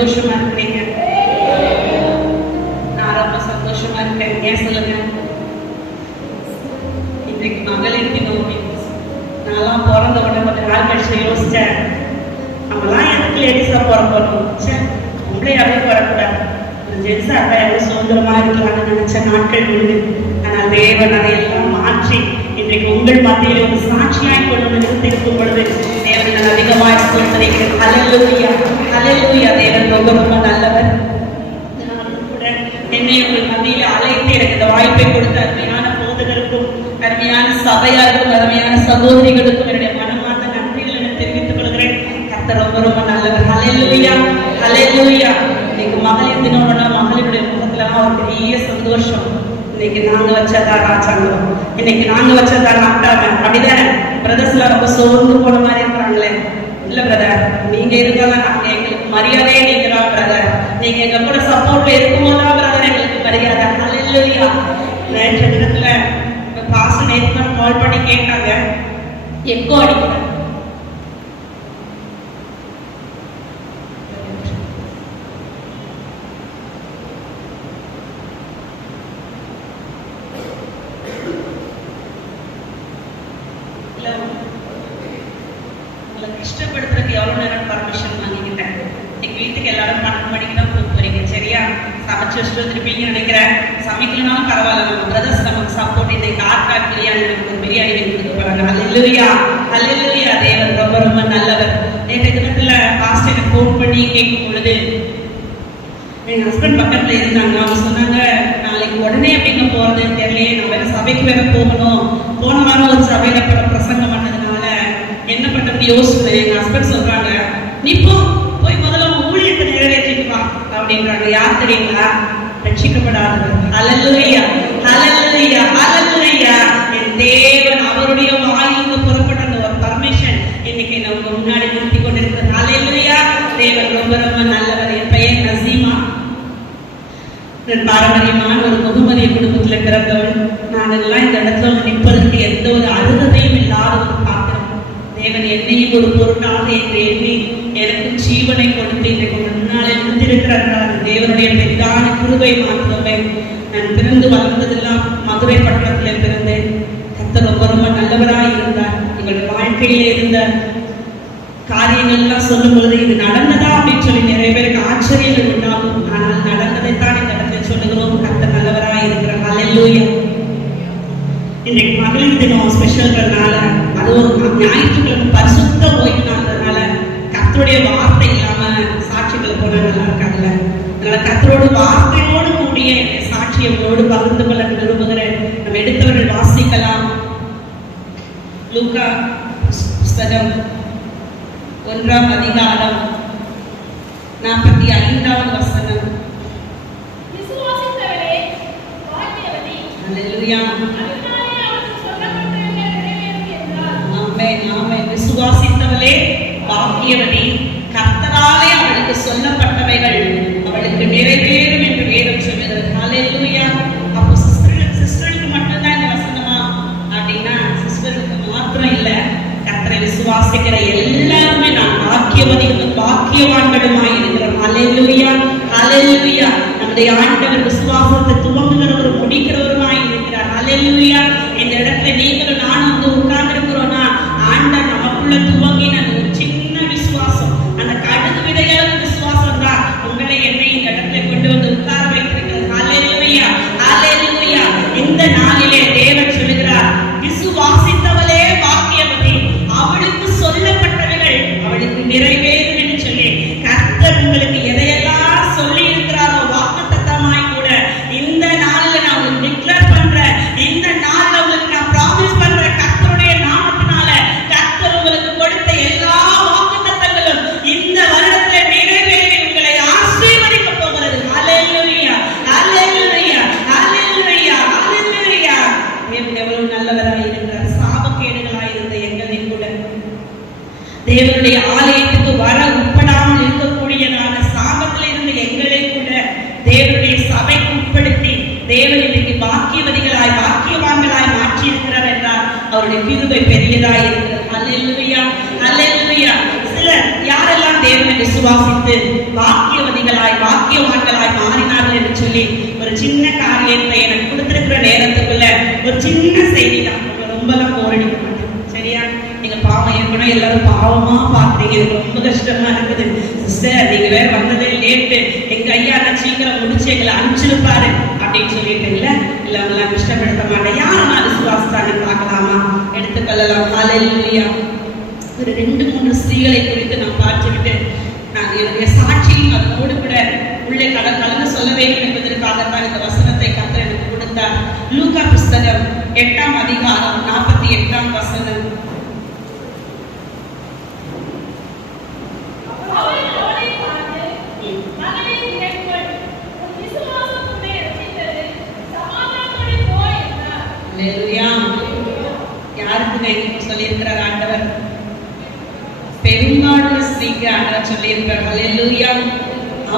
சந்தோஷமா இருக்கிறீங்க? நான் ரொம்ப சந்தோஷமா இருக்கேன். ஏன் சொல்லுங்க? இன்றைக்கு மகளிர் தினம். நான்லாம் பிறந்த உடனே கொஞ்சம் நாள் கழிச்சு யோசிச்சேன், நம்மளாம் எதுக்கு லேடிஸா பிறக்கணும், பொம்பளையாவே பிறக்கூடாது, ஜென்ஸா இருந்தா எவ்வளவு சுதந்திரமா இருக்கலாம்னு நினைச்ச நாட்கள் உண்டு. ஆனால் தேவன் அதையெல்லாம் மாற்றி இன்றைக்கு உங்கள் மத்தியில் ஒரு சாட்சியாய் கொண்டு நிறுத்திருக்கும் பொழுது தேவன் நான் அதிகமாக சொல்கிறேன். ஹல்லேலூயா, ஹல்லேலூயா. தேவன் ரொம்ப ரொம்ப நல்லவர். கூட என்னை உங்கள் மத்தியில் அழைத்து எனக்கு இந்த வாய்ப்பை கொடுத்த அருமையான போதகருக்கும் அருமையான சபையாருக்கும் அருமையான சகோதரிகளுக்கும் என்னுடைய மனமார்ந்த நன்றிகளை நான் தெரிவித்துக் கொள்கிறேன். கர்த்தர் ரொம்ப ரொம்ப நல்லவர். ஹல்லேலூயா, ஹல்லேலூயா. இன்னைக்கு மகளிர் தினம்னா மகளிருடைய முகத்துலலாம் ஒரு பெரிய சந்தோஷம். இன்னைக்கு நாங்க வச்சதா ராஜாங்கம், இன்னைக்கு நாங்க வச்சதா நாட்டாம, அப்படிதானே? பிரதர்ஸ்லாம் ரொம்ப சோர்ந்து போன மாதிரி இருக்கிறாங்களே. இல்ல பிரதர், நீங்க இருந்தாலும் நாங்க எங்களுக்கு மரியாதையே நீங்களா பிரதர், நீங்க எங்க கூட சப்போர்ட்ல இருக்கும்போதா பிரதர் எங்களுக்கு மரியாதை. ஹல்லேலூயா. நேற்று தினத்துல பாச நேற்று கால் பண்ணி கேட்டாங்க, எக்கோ அடிக்கிற கஷ்டப்படுத்துறதுக்கு எவ்வளவு நேரம் பர்மிஷன் வாங்கிக்கிட்டேன். எங்க வீட்டுக்கு எல்லாரும் 12 மணிக்கு தான் கூப்பிட்டு வரீங்க, சரியா? சமைச்சு வச்சுட்டு வந்துருப்பீங்கன்னு நினைக்கிறேன். சமைக்கலனாலும் பரவாயில்ல, நம்ம பிரதர்ஸ் நமக்கு சப்போர்ட். இந்த கார்காட் பிரியாணி நமக்கு ஒரு பிரியாணி கொடுக்க போறாங்க. ஹல்லேலூயா, ஹல்லேலூயா. தேவன் ரொம்ப ரொம்ப நல்லவர். நேற்று தினத்துல பாஸ்டர் எனக்கு ஃபோன் பண்ணி கேட்கும் பொழுது எங்க ஹஸ்பண்ட் பக்கத்துல இருந்தாங்க. அவங்க சொன்னாங்க, நாளைக்கு உடனே அப்படிங்க போறதுன்னு தெரியலையே, நான் வேற சபைக்கு வேற போகணும். போன வாரம் ஒரு சபையில பிரசங்கம் பண்ணதுனால என்ன பண்றது யோசிச்சு எங்க ஹஸ்பண்ட் சொல்றாங்க, நீ போய் முதல்ல ஊழியத்தை நிறைவேற்றிட்டு வா அப்படின்றாங்க. யார் தெரியுங்களா? ரட்சிக்கப்படாதவர். ஹல்லேலூயா, ஹல்லேலூயா, ஹல்லேலூயா. என் தேவன் அவருடைய வாயிலிருந்து புறப்பட்ட அந்த ஒரு பர்மிஷன் இன்னைக்கு நம்ம முன்னாடி நிறுத்தி கொண்டிருக்கிறது. ஹல்லேலூயா. தேவன் ரொம்ப ரொம்ப நல்லவர். என் பெயர் நசீமா. பாரம்பரியமான ஒரு முகமதிய குடும்பத்துல பிறந்தவள். நான் எல்லாம் இந்த இடத்துல நிற்பதற்கு எந்த ஒரு அருகதையும் இல்லாத ஒரு பாத்திரம். தேவன் என்னையும் ஒரு பொருட்டாக என்று எண்ணி எனக்கு ஜீவனை கொடுத்து இன்றைக்கு முன்னாலே நிறுத்திருக்கிறார்கள். தேவனுடைய பெரிதான கிருபை மாத்திரமே. நான் பிறந்து வளர்ந்ததெல்லாம் மதுரை பட்டணத்தில் பிறந்தேன். கர்த்தர் ரொம்ப ரொம்ப நல்லவராய் இருந்தார். எங்களுடைய வாழ்க்கையில இருந்த காரியங்கள் எல்லாம் சொல்லும் பொழுது இது நடந்ததா அப்படின்னு சொல்லி நிறைய பேருக்கு ஆச்சரியங்கள் உண்டாகும். ஆனால் நடந்ததைத்தான் இந்த இடத்துல சொல்லுகிறோம். கர்த்தர் நல்லவராய் இருக்கிறார். ஹல்லேலூயா. இன்றைக்கு மகளிர் தினம் ஸ்பெஷல்ன்றதுனால, அதுவும் ஞாயிற்றுக்கிழமை பரிசுத்த ஓய்வு நாள்ன்றதுனால கர்த்தருடைய வார்த்தை இல்லாம சாட்சிகள் போல நல்லா இருக்காங்கல்ல. அதனால கர்த்தரோட வார்த்தையோடு கூடிய சாட்சியோடு பகிர்ந்து கொள்ள விரும்புகிறேன். நம்ம எடுத்தவர்கள் வாசிக்கலாம். லூக்கா புஸ்தகம் 1ஆம் அதிகாரம் 45வது வசனம். ஹல்லேலூயா. விசுவாசித்தவளே பாக்கியவதி, கர்த்தராலே அவளுக்கு சொல்லப்பட்டவைகள் அவளுக்கு நிறைவேறும் என்று வேதம் சொல்லுகிறது. ஹல்லேலூயா. அப்போ சிஸ்டருக்கு மட்டும்தான் இந்த வசனமா அப்படின்னா, சிஸ்டருக்கு மாத்திரம் இல்ல, கர்த்தரை விசுவாசிக்கிற எல்லாருமே நான் பாக்கியவதிகளும் பாக்கியவான்களுமாய் இருக்கிறோம். ஹல்லேலூயா, ஹல்லேலூயா. நம்முடைய ஆண்டவர் விசுவாசத்தை துவங்குகிறவரும் முடிக்கிறவருமாய் இருக்கிறார். ஹல்லேலூயா. இந்த இடத்துல நீங்களும் நானும் வந்து உட்கார்ந்து இருக்கிறோம்னா, ஆண்டவர் நமக்குள்ள துவங்கின ஒரு சின்ன விசுவாசம், அந்த கடுகு விதையான விசுவாசம் தான் உங்களை என்னை இந்த இடத்துல கொண்டு வந்து உட்கார வைத்திருக்கிறது. ஹல்லேலூயா, ஹல்லேலூயா. இந்த நாளிலே தேவன் சொல்லுகிறார், விசுவாசித்தவளே பாக்கியவதி, அவளுக்கு சொல்லப்பட்டவைகள் அவளுக்கு நிறைவேறும் என்று சொல்லி கர்த்தர் உங்களுக்கு எதையெல்லாம் சொல்லி இருக்கிறாரோ வாக்குத்தத்தமாய் கூட இந்த நாளில் நான் உங்களுக்கு டிக்ளேர் பண்றேன். இந்த நாளில் உங்களுக்கு நான் ப்ராமிஸ் பண்றேன். கர்த்தருடைய நாமத்தினால கர்த்தர் உங்களுக்கு கொடுத்த எல்லா வாக்குத்தத்தங்களும் இந்த வருடத்தில் நிறைவேறி உங்களை ஆசீர்வதிக்க போகிறது. ஹல்லேலூயா, ஹல்லேலூயா, ஹல்லேலூயா, ஹல்லேலூயா. தேவன் எவ்வளவு நல்லவராய் இருக்கிறார். சாபக்கேடுகளாய் இருந்த எங்களை கூட தேவனுடைய ஆலயத்துக்கு வர உட்படாமல் இருக்கக்கூடியதான சாபத்தில் இருந்த எங்களை கூட தேவனுடைய சபைக்கு உட்படுத்தி தேவன் இன்னைக்கு பாக்கியவதிகளாய் பாக்கியவான்களாய் மாற்றி இருக்கிறார் என்றால் அவருடைய கிருபை பெரியதாய் இருக்கிறது. ஹல்லேலூயா, ஹல்லேலூயா. சிலர் யாரெல்லாம் தேவனை விசுவாசித்து பாக்கியவதி உள்ளவர்களாய் வாக்கியவான்களாய் மாறினார்கள் என்று சொல்லி ஒரு சின்ன காரியத்தை எனக்கு கொடுத்திருக்கிற நேரத்துக்குள்ள ஒரு சின்ன செய்தி தான். ரொம்பலாம் போரடிக்க மாட்டேன், சரியா? நீங்க பாவம் ஏற்கனவே எல்லாரும் பாவமா பாக்குறீங்க, எனக்கு ரொம்ப கஷ்டமா இருக்குது சிஸ்டர், நீங்க வேற வந்ததே லேட்டு, எங்க ஐயா சீக்கிரம் முடிச்சு எங்களை அனுப்பிச்சிருப்பாரு அப்படின்னு சொல்லிட்டு இல்ல அவங்களாம் கஷ்டப்படுத்த மாட்டேன். யாரெல்லாம் விசுவாசத்தான்னு பார்க்கலாமா? எடுத்துக்கொள்ளலாம். ஹல்லேலூயா. ஒரு 2-3 ஸ்திரீகளை குறித்து நான் பார்த்துவிட்டு நான் என்னுடைய சாட்சியும் அதனோடு கூட உள்ளே கலந்து சொல்ல வேண்டும் என்பதற்காகத்தான் இந்த வசனத்தை கர்த்தர் எனக்கு கொடுத்தார். லூக்கா புஸ்தகம் 8ஆம் அதிகாரம் 48ஆம் வசனம். யாருக்கு சொல்லியிருக்கிறார் ஆண்டவர்? பெரும்பாலான ஸ்திரீக்கு ஆண்டவர் சொல்லியிருக்கிறார். ஹல்லேலூயா.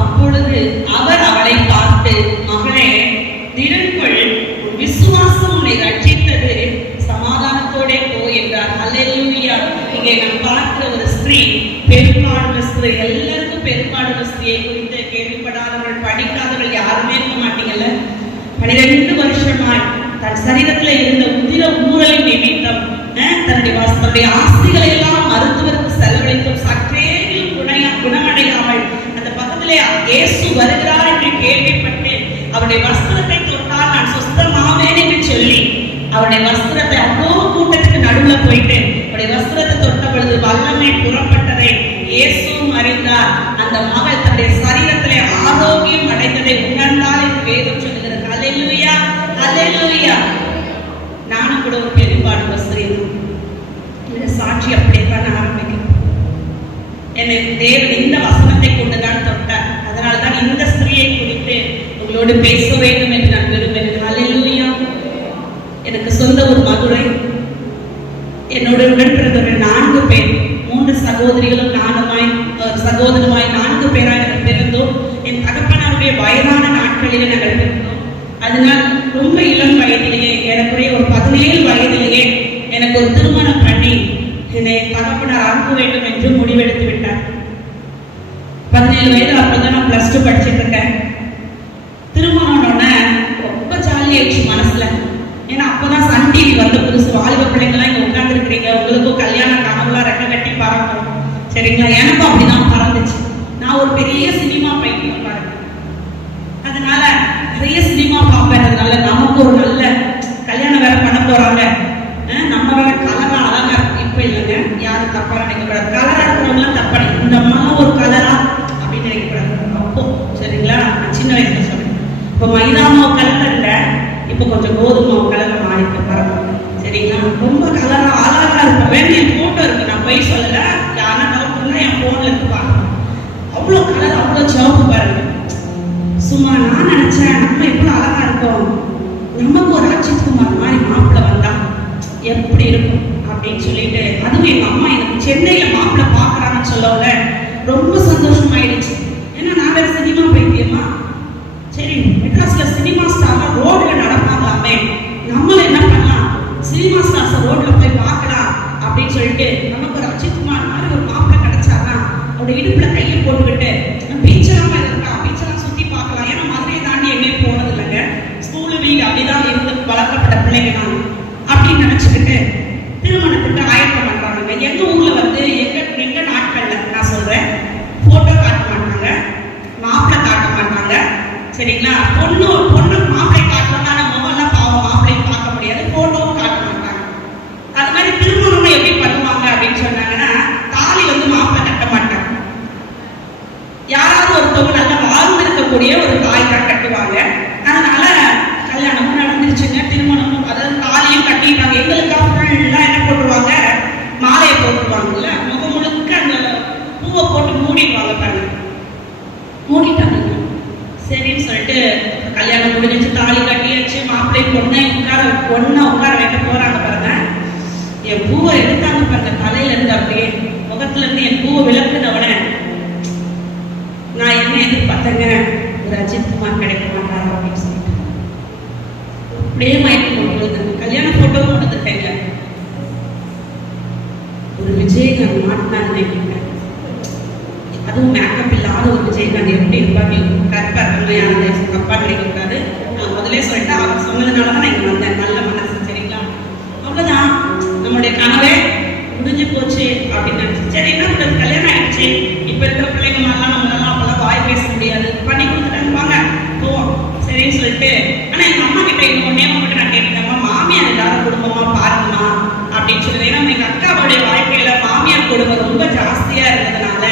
அப்பொழுது அவர் அவளை பார்த்து, மகளே திடன்கொள், விசுவாசம் உன்னை ரட்சித்தது, சமாதானத்தோட போ என்றார். ஹல்லேலூயா. இங்கே நாம் பார்க்கிற ஒரு ஸ்திரீ, பெரும்பாலான ஸ்திரீ, எல்லாருக்கும் பெரும்பாலான ஸ்திரீயை குறித்து கேள்விப்படாதவர்கள் படிக்காதவர்கள் யாருமே இருக்க மாட்டீங்கல்ல. 12 வருஷமாய் தன் சரீரத்தில் இருந்த உதிர ஊரலின் நிமித்தம் தன்னுடைய ஆஸ்திகளை எல்லாம் மருத்துவருக்கு செலவழித்தும் சற்றேனும் குணமடையாமல் அந்த பக்கத்திலே இயேசு வருகிறார் என்று கேள்விப்பட்டு அவருடைய வஸ்திரத்தை தொட்டால் நான் சுஸ்தமாவேன் என்று சொல்லி அவருடைய வஸ்திரத்தை அவ்வளோ கூட்டத்துக்கு நடுவில் போயிட்டு அவருடைய வஸ்திரத்தை தொட்ட பொழுது வல்லமை புறப்பட்டதை இயேசுவும் அறிந்தார். அந்த மகள் தன்னுடைய சரீரத்திலே ஆரோக்கியம் அடைந்ததை உணர்ந்தால் என்று வேதம் சொல்லுகிறது. ஹல்லேலூயா, ஹல்லேலூயா. நானும் கூட ஒரு பெரும்பாடு ஸ்திரீ தான். சாட்சி அப்படித்தான் ஆரம்பிக்கும். என்னை தேவன் இந்த வசனத்தை கொண்டுதான் தொட்டார். அதனால்தான் இந்த ஸ்திரீயை குறித்து உங்களோடு பேச வேண்டும் என்று நான் விரும்புகிறேன். ஹல்லேலூயா. எனக்கு சொந்த ஒரு மதுரை. என்னோட உடன் பிறந்தவர்கள் 4 பேர், 3 சகோதரிகளும் சகோதரமாய் 4 பேராக பிறந்தோம். என் தகப்பனாருடைய வயதான நாட்களிலே நாங்கள் பிறந்தோம். அதனால் ரொம்ப இளம் வயதிலேயே, எனக்குரிய ஒரு 17 வயதிலேயே எனக்கு ஒரு திருமணம் பண்ணி என்னை தகப்பனார் அனுப்ப வேண்டும் என்று முடிவெடுத்து விட்டார். 17 வயது அப்பதான் நான் +2 படிச்சுட்டு இருக்கேன். திருமணம்னோட ரொம்ப ஜாலியாயிடுச்சு மனசுல. ஏன்னா அப்பதான் சன் டிவி வந்த புதுசு. வாலிப பிள்ளைங்களாம் இங்க உட்கார்ந்து இருக்கிறீங்க, உங்களுக்கும் கல்யாண கனவுலாம் ரெக்க கட்டி பறக்கும், சரிங்களா? எனக்கும் அப்படிதான் பறந்துச்சு. நான் ஒரு பெரிய சினிமா பைத்தியம் பாருங்க. அதனால நிறைய சினிமா பார்ப்பேன்றதுனால நமக்கு ஒரு நல்ல கல்யாணம் வேற பண்ண போறாங்க, நம்ம வேற கலரா அழகா இப்ப இல்லைங்க, யாரும் தப்பா நினைக்கக்கூடாது. கலரா இருக்கிறவங்களாம் தப்பா, இந்த அம்மாலாம் ஒரு கலரா அப்படின்னு நினைக்கக்கூடாது. அப்போ சரிங்களா, நான் சின்ன வயசுல சொல்றேன். இப்போ மைதா மாவு கலர் இல்ல, இப்போ கொஞ்சம் கோதுமை மாவு கலர்ல மாறிக்க பரவாயில்ல, சரிங்களா? ரொம்ப கலரா அழகா இருக்கும். வேணும் என் போட்டோ இருக்கு, நான் போய் சொல்லல, யாரா டவுட்னா என் போன்ல இருக்கு பாருங்க. அவ்வளோ கலர், அவ்வளோ சிவப்பு பாருங்க. சும்மா நான் நினைச்சேன், நம்ம எவ்வளவு அழகா இருக்கோம், நமக்கு ஒரு அஜித் குமார் மாதிரி மாப்பிள்ளை வந்தா எப்படி இருக்கும் அப்படின்னு சொல்லிட்டு, அதுவும் எங்க அம்மா எனக்கு சென்னையில மாப்பிள்ளை பாக்குறாங்கன்னு சொல்லல ரொம்ப சந்தோஷமாயிடுச்சு. ஏன்னா நான் வேற சினிமா பைத்தியமா, சரி மெட்ராஸ்ல சினிமா ஸ்டார் ரோட்ல நடப்பாங்களாமே, நம்மளும் என்ன பண்ணலாம், சினிமா ஸ்டார்ஸ் ரோட்ல போய் பார்க்கலாம் அப்படின்னு சொல்லிட்டு நமக்கு ஒரு அஜித் குமார் மாதிரி ஒரு மாப்பிள்ளை கிடைச்சாருன்னா அவருடைய இடுப்புல கையை போட்டுக்கிட்டு பீச்சராம இருக்கா, பீச்சராம் சுத்தி பார்க்கலாம். ஏன்னா மதுரையை தாண்டி எங்கேயும் போனது இல்லைங்க, ஸ்கூலு வீடு அப்படிதான் இருந்து வளர்க்கப்பட்ட பிள்ளைங்க நான் அப்படின்னு நினைச்சுக்கிட்டு திருமணத்துக்கு ஆயத்தம் பண்றாங்க. எங்க ஊர்ல வந்து எங்க நாட்கள்ல நான் சொல்றேன், போட்டோ காட்ட மாட்டாங்க, மாப்பிள்ளை காட்ட மாட்டாங்க, சரிங்களா? பொண்ணு மாப்பிள்ளை காட்டணும், ஆனா முகம்லாம் பாவம் மாப்பிள்ளையும் பார்க்க முடியாது, போட்டோவும் காட்ட மாட்டாங்க. அது மாதிரி திருமணம் எப்படி பண்ணுவாங்க அப்படின்னு சொன்னாங்கன்னா, தாலி வந்து மாப்பிள்ளை கட்ட மாட்டாங்க, யாராவது ஒருத்தவங்க நல்லா வாழ்ந்து இருக்கக்கூடிய ஒரு தாய் தான் கட்டுவாங்க. அதனால கல்யாணமும் நடந்துருச்சுங்க, திருமணமும், அதாவது தாலியும் கட்டிட்டாங்க. எங்களுக்காக ஃபுல்லா என்ன போட்டுருவாங்க, மாலையை போட்டுருவாங்கல்ல, முகம் முழுக்க அந்த பூவை போட்டு மூடிடுவாங்க பாருங்க. மூடிட்டாங்க. சரின்னு சொல்லிட்டு கல்யாணம் முடிஞ்சிச்சு, தாலி கட்டியாச்சு, மாப்பிள்ளை பொண்ணை உட்கார வைக்க போறாங்க பாருங்க. என் பூவை எடுத்தாங்க பாருங்க, தலையில இருந்து அப்படியே முகத்துல இருந்து என் பூவை விளக்குனவன நான் என்ன எதிர்பார்த்தேங்க, ஒரு அஜித் குமார் கிடைக்க மாட்டாரோ அப்படின்னு சொல்லிட்டு அப்படியே மயக்கம் போட்டு கல்யாண போட்டோவும் எடுத்துட்டேங்க. ஒரு விஜயகாந்த் மாட்டினாங்க. அதுவும் மேக்கப் இல்லாத ஒரு விஜயகாந்த் எப்படி இருப்பாங்க, கரெக்டாக இருக்காங்க, யாரும் தப்பா நினைக்கக்கூடாது. நான் முதலே சொல்லிட்டு அவர் சொன்னதுனால தான் நான் இங்கே வந்தேன். நல்ல மனசு, சரிங்களா? அவ்வளோதான், நம்மளுடைய கனவே முடிஞ்சு போச்சு அப்படின்னு நினைச்சு, சரி என்ன உங்களுக்கு கல்யாணம் ஆயிடுச்சு, இப்ப இருக்கிற பிள்ளைங்க மாதிரிலாம் நம்மளால அப்பெல்லாம் வாய் பேச முடியாது, பண்ணி கொடுத்துட்டாங்க, வாங்க போவோம் சரின்னு சொல்லிட்டு. ஆனா எங்க அம்மா கிட்ட இன்னொன்னே மட்டும் நான் கேட்டேன், மாமியார் எல்லாரும் குடும்பமா பாருங்கம்மா அப்படின்னு சொல்லுவேன். ஏன்னா எங்க அக்காவுடைய வாழ்க்கையில மாமியார் குடும்பம் ரொம்ப ஜாஸ்தியா இருந்ததுனால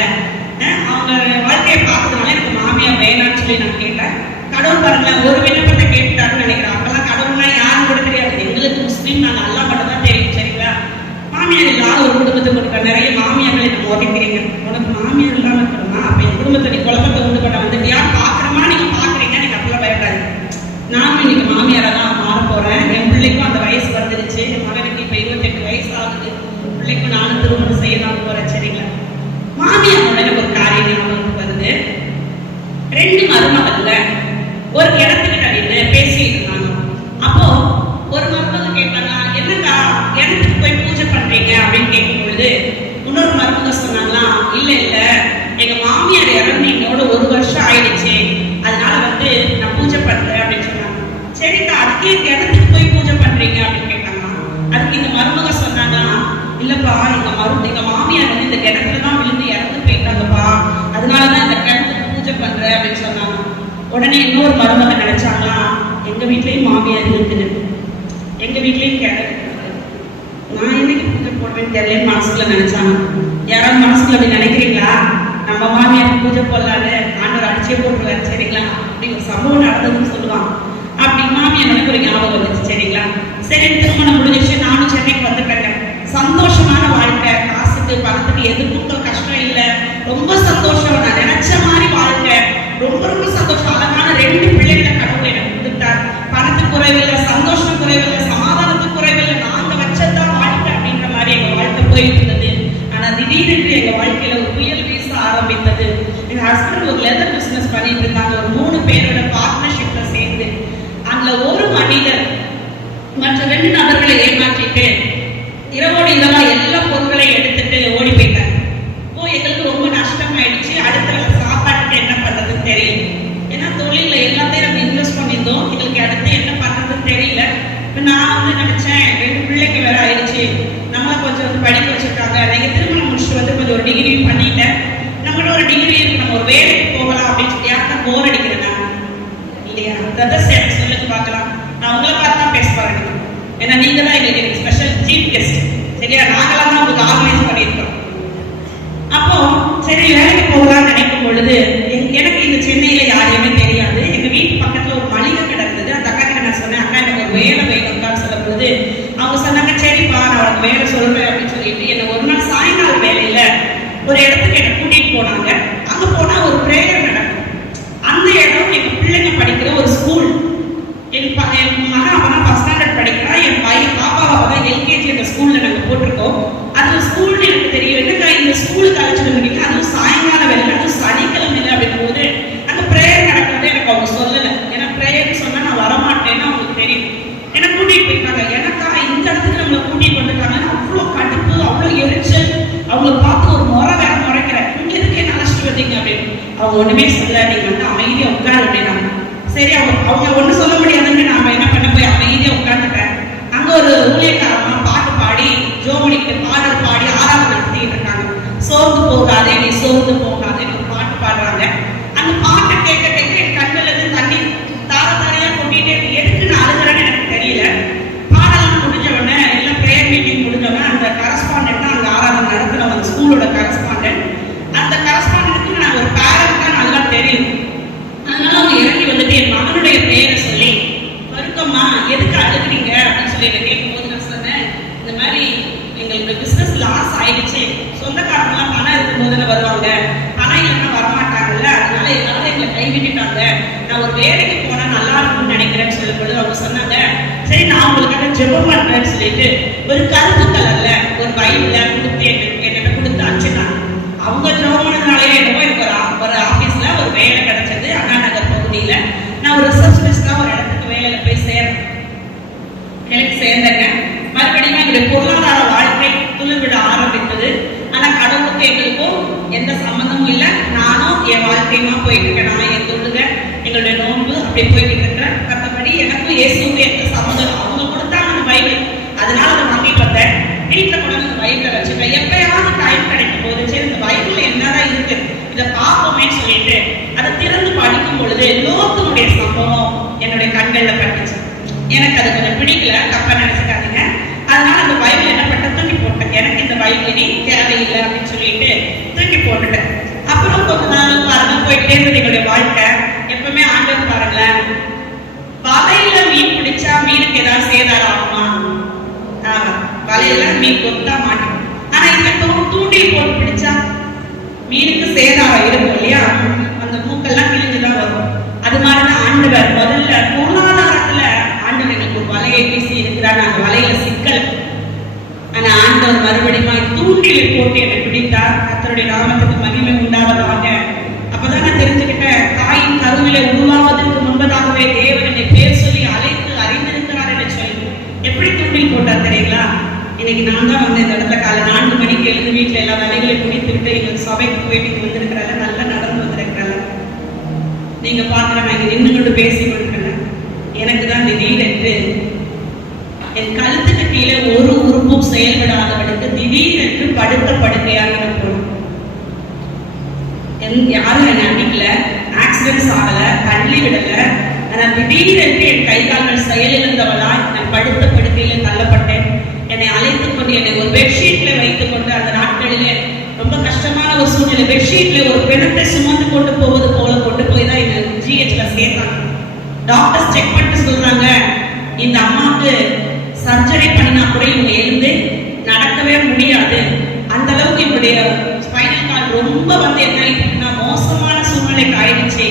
அவங்க வாழ்க்கையை பார்த்ததுனால எனக்கு மாமியார் வேணாம்னு சொல்லி நான் கேட்டேன். கடவுள் பாருங்க ஒரு விண்ணப்பத்தை கேட்டுட்டாருன்னு நினைக்கிறேன். அப்பெல்லாம் கடவுள்னா யாரும் கூட தெரியாது, எங்களுக்கு முஸ்லீம் நாங்கள் அல்லா மட்டும் தான் தெரியும், சரிங்களா? மாமியார் இல்லாத ஒரு குடும்பத்துக்கு கொடுக்க நிறைய மாமியார்களை நம்ம உதைக்கிறீங்க, உனக்கு மாமியார் இல்லாம இருக்கணுமா, அப்ப என் குடும்பத்தை நீ குழப்பத்தை உண்டு பண்ண வந்து யார் பாக்குறமா, நீங்க பாக்குறீங்க, நீங்க அப்பெல்லாம் பயப்படாது. நானும் இன்னைக்கு மாமியாரா தான் மாற போறேன். என் பிள்ளைக்கும் அந்த வயசு வந்துருச்சு, என் மகனுக்கு இப்ப 28 வயசு ஆகுது, பிள்ளைக்கும் நானும் திருமணம் செய்ய தான் போறேன், சரிங்களா? மாமியாரோட ஒரு காரியம் ஞாபகத்துக்கு வருது. 2 மருமகள்ல ஒரு இடத்துக்கு நின்று பேசிட்டு இருந்தாங்க. அப்போ ஒரு மருமக கேட்டாங்க, என்னக்கா இடத்துக்கு போய் பூஜை பண்றீங்க அப்படின்னு கேட்கும் பொழுது இன்னொரு மருமக சொன்னாங்களா, இல்ல இல்ல எங்க மாமியார் இறந்து என்னோட 1 வருஷம் ஆயிடுச்சு, அதனால வந்து நான் பூஜை பண்றேன் அப்படின்னு சொன்னாங்க. சரிக்கா அதுக்கு இந்த இடத்துக்கு போய் பூஜை பண்றீங்க அப்படின்னு கேட்டாங்க. அதுக்கு இந்த மருமக சொன்னாங்க, இல்லப்பா எங்க மாமியார் வந்து இந்த கிணத்துலதான் விழுந்து இறந்து போயிட்டாங்கப்பா, அதனாலதான் இந்த கிணத்துக்கு பூஜை பண்றேன் அப்படின்னு சொன்னாங்க. உடனே இன்னொரு மருமக நினைச்சாங்களா, எங்க வீட்லயும் மாமியார் இருக்குது, எங்க வீட்லயும் கிணறு, நான் என்னைக்கு பூஜை போடுறேன்னு தெரியலன்னு மனசுக்குள்ள நினைச்சாங்க. யாராவது மனசுக்குள்ள அப்படி நினைக்கிறீங்களா? நம்ம மாமியார் பூஜை போடலான்னு ஆண்டவர் அடிச்சே போட்டுருவாரு, சரிங்களா? அப்படி ஒரு சம்பவம் நடந்ததுன்னு சொல்லுவாங்க. அப்படி மாமியார் எனக்கு ஒரு ஞாபகம் வந்துச்சு, சரிங்களா? சரி திருமணம் முடிஞ்சிச்சு, நானும் சென்னைக்கு வந்துட்டேங்க. சந்தோஷமான வாழ்க்கை, காசுக்கு பணத்துக்கு எதுக்கும் கஷ்டம் இல்லை, ரொம்ப சந்தோஷம். நான் நினைச்ச மாதிரி வாழ்க்கை, ரொம்ப ரொம்ப சந்தோஷம். அழகான 2 பிள்ளைகளை கடவுள் எனக்கு கொடுத்தார். பணத்துக்கு குறைவில்லை, சந்தோஷம் குறைவில்லை, சமாதானத்துக்கு குறைவில்லை, நாங்க வச்சதான் வாழ்க்கை அப்படின்ற மாதிரி எங்க வாழ்க்கை போயிட்டு இருந்தது. ஆனா திடீரென்று எங்க வாழ்க்கையில ஒரு புயல் வீச ஆரம்பித்தது. எங்க ஹஸ்பண்ட் ஒரு லெதர் பிசினஸ் பண்ணிட்டு இருந்தாங்க, ஒரு 3 பேரோட பார்ட்னர்ஷிப்ல சேர்ந்து. அதுல ஒரு மனிதர் மற்ற 2 நபர்களை ஏமாற்றிட்டு இரவோடு இரவா எல்லா பொருட்களையும் எடுத்துட்டு ஓடி போயிட்டாங்க. எங்களுக்கு ரொம்ப நஷ்டம் ஆயிடுச்சு. அடுத்த சாப்பாட்டுக்கு என்ன பண்றதுன்னு தெரியல. ஏன்னா தொழில எல்லாத்தையும் நம்ம இன்வெஸ்ட் பண்ணியிருந்தோம், எங்களுக்கு அடுத்து என்ன பண்றதுன்னு தெரியல. இப்ப நான் வந்து நினைச்சேன், 2 பிள்ளைங்க வேற ஆயிடுச்சு, நம்மள கொஞ்சம் வந்து படிக்க வச்சிருக்காங்க, நீங்க திருமணம் முடிச்சுட்டு வந்து கொஞ்சம் ஒரு டிகிரி பண்ணிட்டேன், நம்மளோட ஒரு டிகிரி இருக்கு, நம்ம ஒரு வேலைக்கு போகலாம் அப்படின்னு சொல்லி. யாருக்கா போர் அடிக்கிறேன்னா இல்லையா? பிரதர்ஸ் எனக்கு சொல்லுங்க பார்க்கலாம், நான் உங்களை பார்த்து தான் பேச பாருங்க. ஏன்னா நீங்க தான் எங்களுக்கு ஸ்பெஷல் சீஃப் கெஸ்ட், சரியா? நாங்களாம் தான் உங்களுக்கு ஆர்கனைஸ் பண்ணியிருக்கோம். அப்போ சரி வேலைக்கு போகலாம்னு நினைக்கும் பொழுது எனக்கு இந்த சென்னையில யாரையுமே தெரியாது. எங்க வீட்டு பக்கத்துல ஒரு மளிகை கடை இருந்தது. அந்த அக்கா கிட்ட நான் சொன்னேன், அக்கா எனக்கு ஒரு வேலை வேணும்னு சொல்லும் பொழுது அவங்க சொன்னாங்க, சரிப்பா நான் உனக்கு வேலை சொல்றேன் அப்படின்னு சொல்லிட்டு என்ன ஒரு நாள் சாயங்காலம் வேலையில ஒரு இடத்துக்கு என்ன கூட்டிட்டு போனாங்க. அங்க போனா ஒரு பிரேயர் நடக்கும். அந்த இடம் எங்க பிள்ளைங்க படிக்கிற ஒரு ஸ்கூல். என் மகன் அவன் ஃபர்ஸ்ட் ஸ்டாண்டர்ட் படிக்கிறான், என் பையன் பாப்பாவை அவன் எல்கேஜி அந்த ஸ்கூல்ல நாங்க போட்டிருக்கோம். அது ஸ்கூல்னு எனக்கு தெரியும். என்னக்கா இந்த ஸ்கூலுக்கு அழைச்சிட்டு வந்துட்டீங்க, அதுவும் சாயங்காலம் வேலை, அதுவும் சனிக்கிழமை இல்லை அப்படின் போது அந்த பிரேயர் நடக்கிறது எனக்கு அவங்க சொல்லலை. ஏன்னா பிரேயர்னு சொன்னா நான் வரமாட்டேன்னு அவங்களுக்கு தெரியும். என்ன கூட்டிட்டு போயிருக்காங்க. எனக்கா இந்த இடத்துக்கு நம்மளை கூட்டிட்டு வந்துட்டாங்கன்னு அவ்வளோ கடுப்பு, அவ்வளோ எரிச்சல். அவங்களை பார்த்து ஒரு முறை வேற முறைக்கிறேன், இங்க எதுக்கு என்ன அழைச்சிட்டு வந்தீங்க அப்படின்னு. அவங்க ஒண்ணுமே சொல்ல, நீங்க வந்து அமைதியா உட்காரு அப்படின்னாங்க. சரி அவங்க ஒண்ணு சொல்ல முடியாதுன்னு நாம என்ன பண்ண போய் அமைதியா உட்காந்துட்டேன். அங்க ஒரு ஊழியக்காரமா பாட்டு பாடி ஜோமணிக்கு பாடல் பாடி ஆராதனை நடத்திட்டு இருக்காங்க. சோர்ந்து போகாதே நீ சோர்ந்து போகாதேன்னு ஒரு பாட்டு பாடுறாங்க. அந்த பாட்டை கேட்க கேட்க என் கண்ணுல இருந்து தண்ணி தார தாரையா கொட்டிட்டே இருக்கு. எதுக்கு நான் அழுகிறேன்னு எனக்கு தெரியல. பாடலாம் முடிஞ்ச உடனே எல்லாம் பிரேயர் மீட்டிங் முடிஞ்சோடனே அந்த கரஸ்பாண்டன்ட் அங்க ஆராதனை நடத்துறவங்க, அந்த ஸ்கூலோட கரஸ்பாண்டன்ட், அந்த கரஸ்பாண்டன்ட்டுக்கு நான் ஒரு பேரண்டா நல்லா தெரியும். அதனால அவங்க இறங்கி வந்துட்டு என் மகனுடைய பெயரை சொல்லி, வருக்கம்மா எதுக்கு அழுகிறீங்க அப்படின்னு சொல்லி என்ன கேட்கும்போது நான் சொன்னேன், இந்த மாதிரி எங்களுக்கு பிசினஸ் லாஸ் ஆயிடுச்சு, சொந்தக்காரங்களாம் பணம் இருக்கும்போது வருவாங்க, பணம் இல்லைன்னா வரமாட்டாங்கல்ல, அதனால என்னால எங்களை கைவிட்டுட்டாங்க, நான் ஒரு வேலைக்கு போனா நல்லா இருக்கும்னு நினைக்கிறேன்னு சொல்லும்போது அவங்க சொன்னாங்க, சரி நான் உங்களுக்காக ஜெபம் பண்றேன்னு சொல்லிட்டு ஒரு கருப்பு கலர்ல ஒரு பைபிள கொடுத்து என்கிட்ட கொடுத்து அனுப்பிச்சிட்டாங்க. அவங்க ஜெபம் பண்ணதுனாலே என்னமோ எனக்கு ஒரு ஆபீஸ்ல ஒரு வேலை கிடைச்சது அண்ணா நகர் பகுதியில. நான் ஒரு ரிசப்ஷனிஸ்டா ஒரு இடத்துக்கு வேலையில போய் சேர்ந்தேங்க. மறுபடியும் எங்களுடைய பொருளாதார வாழ்க்கை துளிர்விட ஆரம்பித்தது. ஆனா கடவுளுக்கு எங்களுக்கும் எந்த சம்பந்தம் சம்மந்தமும் இல்லை. நானும் என் வாழ்க்கையுமா போயிட்டு இருக்கேன். நான் என் தொழுக, எங்களுடைய நோன்பு அப்படி போயிட்டு இருக்கிறேன். மற்றபடி எனக்கும் இயேசுக்கும் எந்த சம்மந்தம். அவங்க கொடுத்தாங்க அந்த பைபிள், அதனால அதை வாங்கிட்டு வந்தேன். வீட்டில் கூட அந்த பைபிளை வச்சுட்டேன். எப்பயாவது டைம் கிடைக்கும் போது சரி இந்த பைபிள் என்னதான் இருக்கு இதை பார்ப்போமே சொல்லிட்டு அதை திறந்து படிக்கும் பொழுது லோத்துனுடைய சம்பவம் என்னுடைய கண்கள்ல பட்டுச்சு. எனக்கு அது கொஞ்சம் பிடிக்கல, தப்பா நினைச்சுக்காதீங்க. அதனால அந்த பைபிள் என்ன பண்ண தூக்கி போட்டேன். எனக்கு இந்த பைபிள் இனி தேவையில்லை அப்படின்னு சொல்லிட்டு தூக்கி போட்டுட்டேன். அப்புறம் கொஞ்ச நாள் பாருங்க போயிட்டே இருந்தது எங்களுடைய வாழ்க்கை. எப்பவுமே ஆண்டவர் பாருங்களேன், வலையில மீன் பிடிச்சா மீனுக்கு ஏதாவது சேதாரம் ஆகுமா? வலையில மீன் கொத்தா மாட்டோம். ஆனா இந்த தூண்டில் போட்டு பிடிச்சா மீனுக்கு சேதாரம் இருக்கும் இல்லையா? அந்த மூக்கெல்லாம் கிழிஞ்சுதான் வரும். அது மாதிரிதான் ஆண்டவர் முதல்ல பொருளாதாரத்துல ஆண்டவர் எங்களுக்கு வலையை வீசி இருக்கிறார். அந்த வலையில சிக்கல். ஆனா ஆண்டவர் மறுபடியும் தூண்டிலை போட்டு என்னை பிடித்தார். கர்த்தருடைய நாமத்துக்கு மகிமை உண்டாவதாக. அப்பதான் நான் தெரிஞ்சுக்கிட்டேன், தாயின் கருவிலை உருவாவதற்கு முன்பதாகவே தேவன் என்னை பேர் சொல்லி அழைத்து அறிந்திருக்கிறார் என்று சொல்லி. எப்படி தூண்டில் போட்டார் தெரியுங்களா? இன்னைக்கு நான் தான் வந்து இந்த இடத்துல காலை 4 மணிக்கு எழுந்து வீட்டுல எல்லா வேலைகளையும் முடித்துக்கிட்டு எங்களுக்கு சபைக்கு போயிட்டு வந்திருக்கிறாங்க. நல்லா நடந்து வந்திருக்கிறாங்க. நீங்க பாக்குற நான் இங்க நின்று கொண்டு பேசி கொண்டிருக்கிறேன். எனக்கு தான் திடீரென்று என் கழுத்துக்கு கீழே ஒரு உறுப்பும் செயல்படாதவனுக்கு திடீரென்று படுத்த படுக்கையாக போடும். யாரும் என்னை அடிக்கல, ஆக்சிடென்ட்ஸ் ஆகல, தள்ளி விடல. ஆனா திடீரென்று என் கை கால்கள் செயலிழந்தவளா நான் படுத்த படுக்கையில தள்ளப்பட்டேன். என்னை அழைத்துக் கொண்டு என்னை ஒரு பெட்ஷீட்ல வைத்துக் கொண்டு அந்த நாட்களிலே ரொம்ப கஷ்டமான ஒரு சூழ்நிலை. பெட்ஷீட்ல ஒரு பிணத்தை சுமந்து கொண்டு போவது போல கொண்டு போய் தான் என்ன ஜிஹெச்ல சேர்த்தாங்க. டாக்டர்ஸ் செக் பண்ணிட்டு சொல்றாங்க, இந்த அம்மாவுக்கு சர்ஜரி பண்ணினா கூட இவங்க எழுந்து நடக்கவே முடியாது. அந்த அளவுக்கு இவருடைய ஸ்பைனல் கார்டு ரொம்ப வந்து என்ன ஆயிடுச்சுன்னா மோசமான சூழ்நிலைக்கு ஆயிடுச்சு.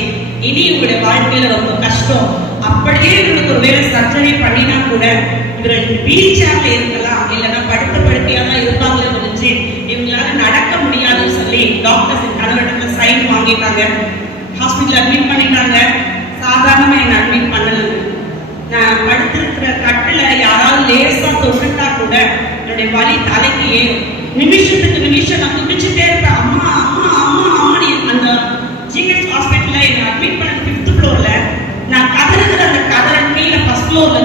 இனி இவங்களுடைய வாழ்க்கையில ரொம்ப கஷ்டம். அப்படியே இவங்களுக்கு ஒரு வேலை சர்ஜரி பண்ணினா கூட இவர்கள் வீல் சேர்ல இருக்கலாம், இல்லைன்னா படுத்த படுக்கையா தான் இருப்பாங்களே முடிஞ்சு இவங்களால நடக்க முடியாதுன்னு சொல்லி டாக்டர்ஸ் கணவரிடத்துல சைன் வாங்கிட்டாங்க. ஹாஸ்பிட்டல் அட்மிட் பண்ணிட்டாங்க. சாதாரணமா என்ன அட்மிட் பண்ணல. நான் படுத்திருக்கிற கட்டில யாராவது லேசா தொட்டுட்டா கூட என்னுடைய வலி தலைக்கு ஏறும். நிமிஷத்துக்கு நிமிஷம் நான் துடிச்சுட்டே இருப்பேன். அம்மா அம்மா அம்மா அம்மான்னு அந்த ஜிஹெச் ஹாஸ்பிட்டல்ல என்ன அட்மிட் பண்ண 5th ஃப்ளோர்ல நான் கதறுகிற அந்த கதறன் கீழே 1st ஃப்ளோர்ல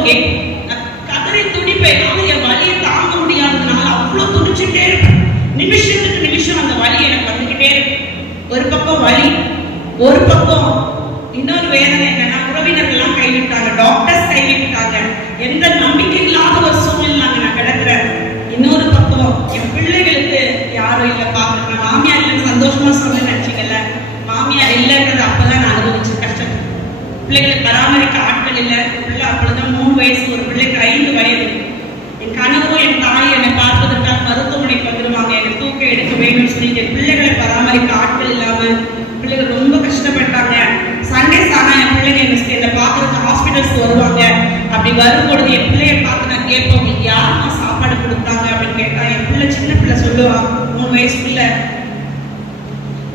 நான் கதறி துடிப்பேன். என் வலியை தாங்க முடியாததுனால அவ்வளவு துடிச்சுட்டே இருப்பேன். நிமிஷத்துக்கு நிமிஷம் அந்த வலி எனக்கு வந்துகிட்டே இருக்கு. ஒரு பக்கம் வலி, ஒரு பக்கம் இன்னொரு வேதனை என்னன்னா உறவினர்கள் எல்லாம் கைவிட்டாங்க, டாக்டர்ஸ் கைவிட்டாங்க. எந்த நம்பிக்கை இல்லாத ஒரு சூழ்நிலை நான் கிடக்குறேன். இன்னொரு பக்கம் என் பிள்ளைகளுக்கு யாரும் இல்லை பாக்குறேன். மாமியார் இல்லைன்னு சந்தோஷமா சொல்ல நினைச்சீங்கல்ல, மாமியார் இல்லைன்றது அப்பதான் நான் அனுபவிச்சு கஷ்டம். பிள்ளைகளை பராமரிக்க ஆட்கள் இல்லை. பிள்ளை அப்பொழுதுதான் 3 வயசு, ஒரு பிள்ளைக்கு 5 வயது. என் கணவரும் என் தாய் என்னை பார்ப்பதற்காக மருத்துவமனைக்கு வந்துடுவாங்க. எனக்கு தூக்க எடுக்க வேணும்னு சொல்லிட்டு பிள்ளைகளை பராமரிக்க ஆட்கள் இல்லாம பிள்ளைகள் ரொம்ப கஷ்டப்பட்டாங்க. சண்டேஸ் ஆனா என் பிள்ளைங்க என்னை பார்க்கறதுக்கு ஹாஸ்பிட்டல்ஸ் வருவாங்க. அப்படி வரும்பொழுது என் பிள்ளைய பார்த்து நான் கேட்போம், உங்களுக்கு யாருமா சாப்பாடு கொடுத்தாங்க அப்படின்னு கேட்டா என் பிள்ளை சின்ன பிள்ளை சொல்லுவா, 3 வயசு பிள்ளை,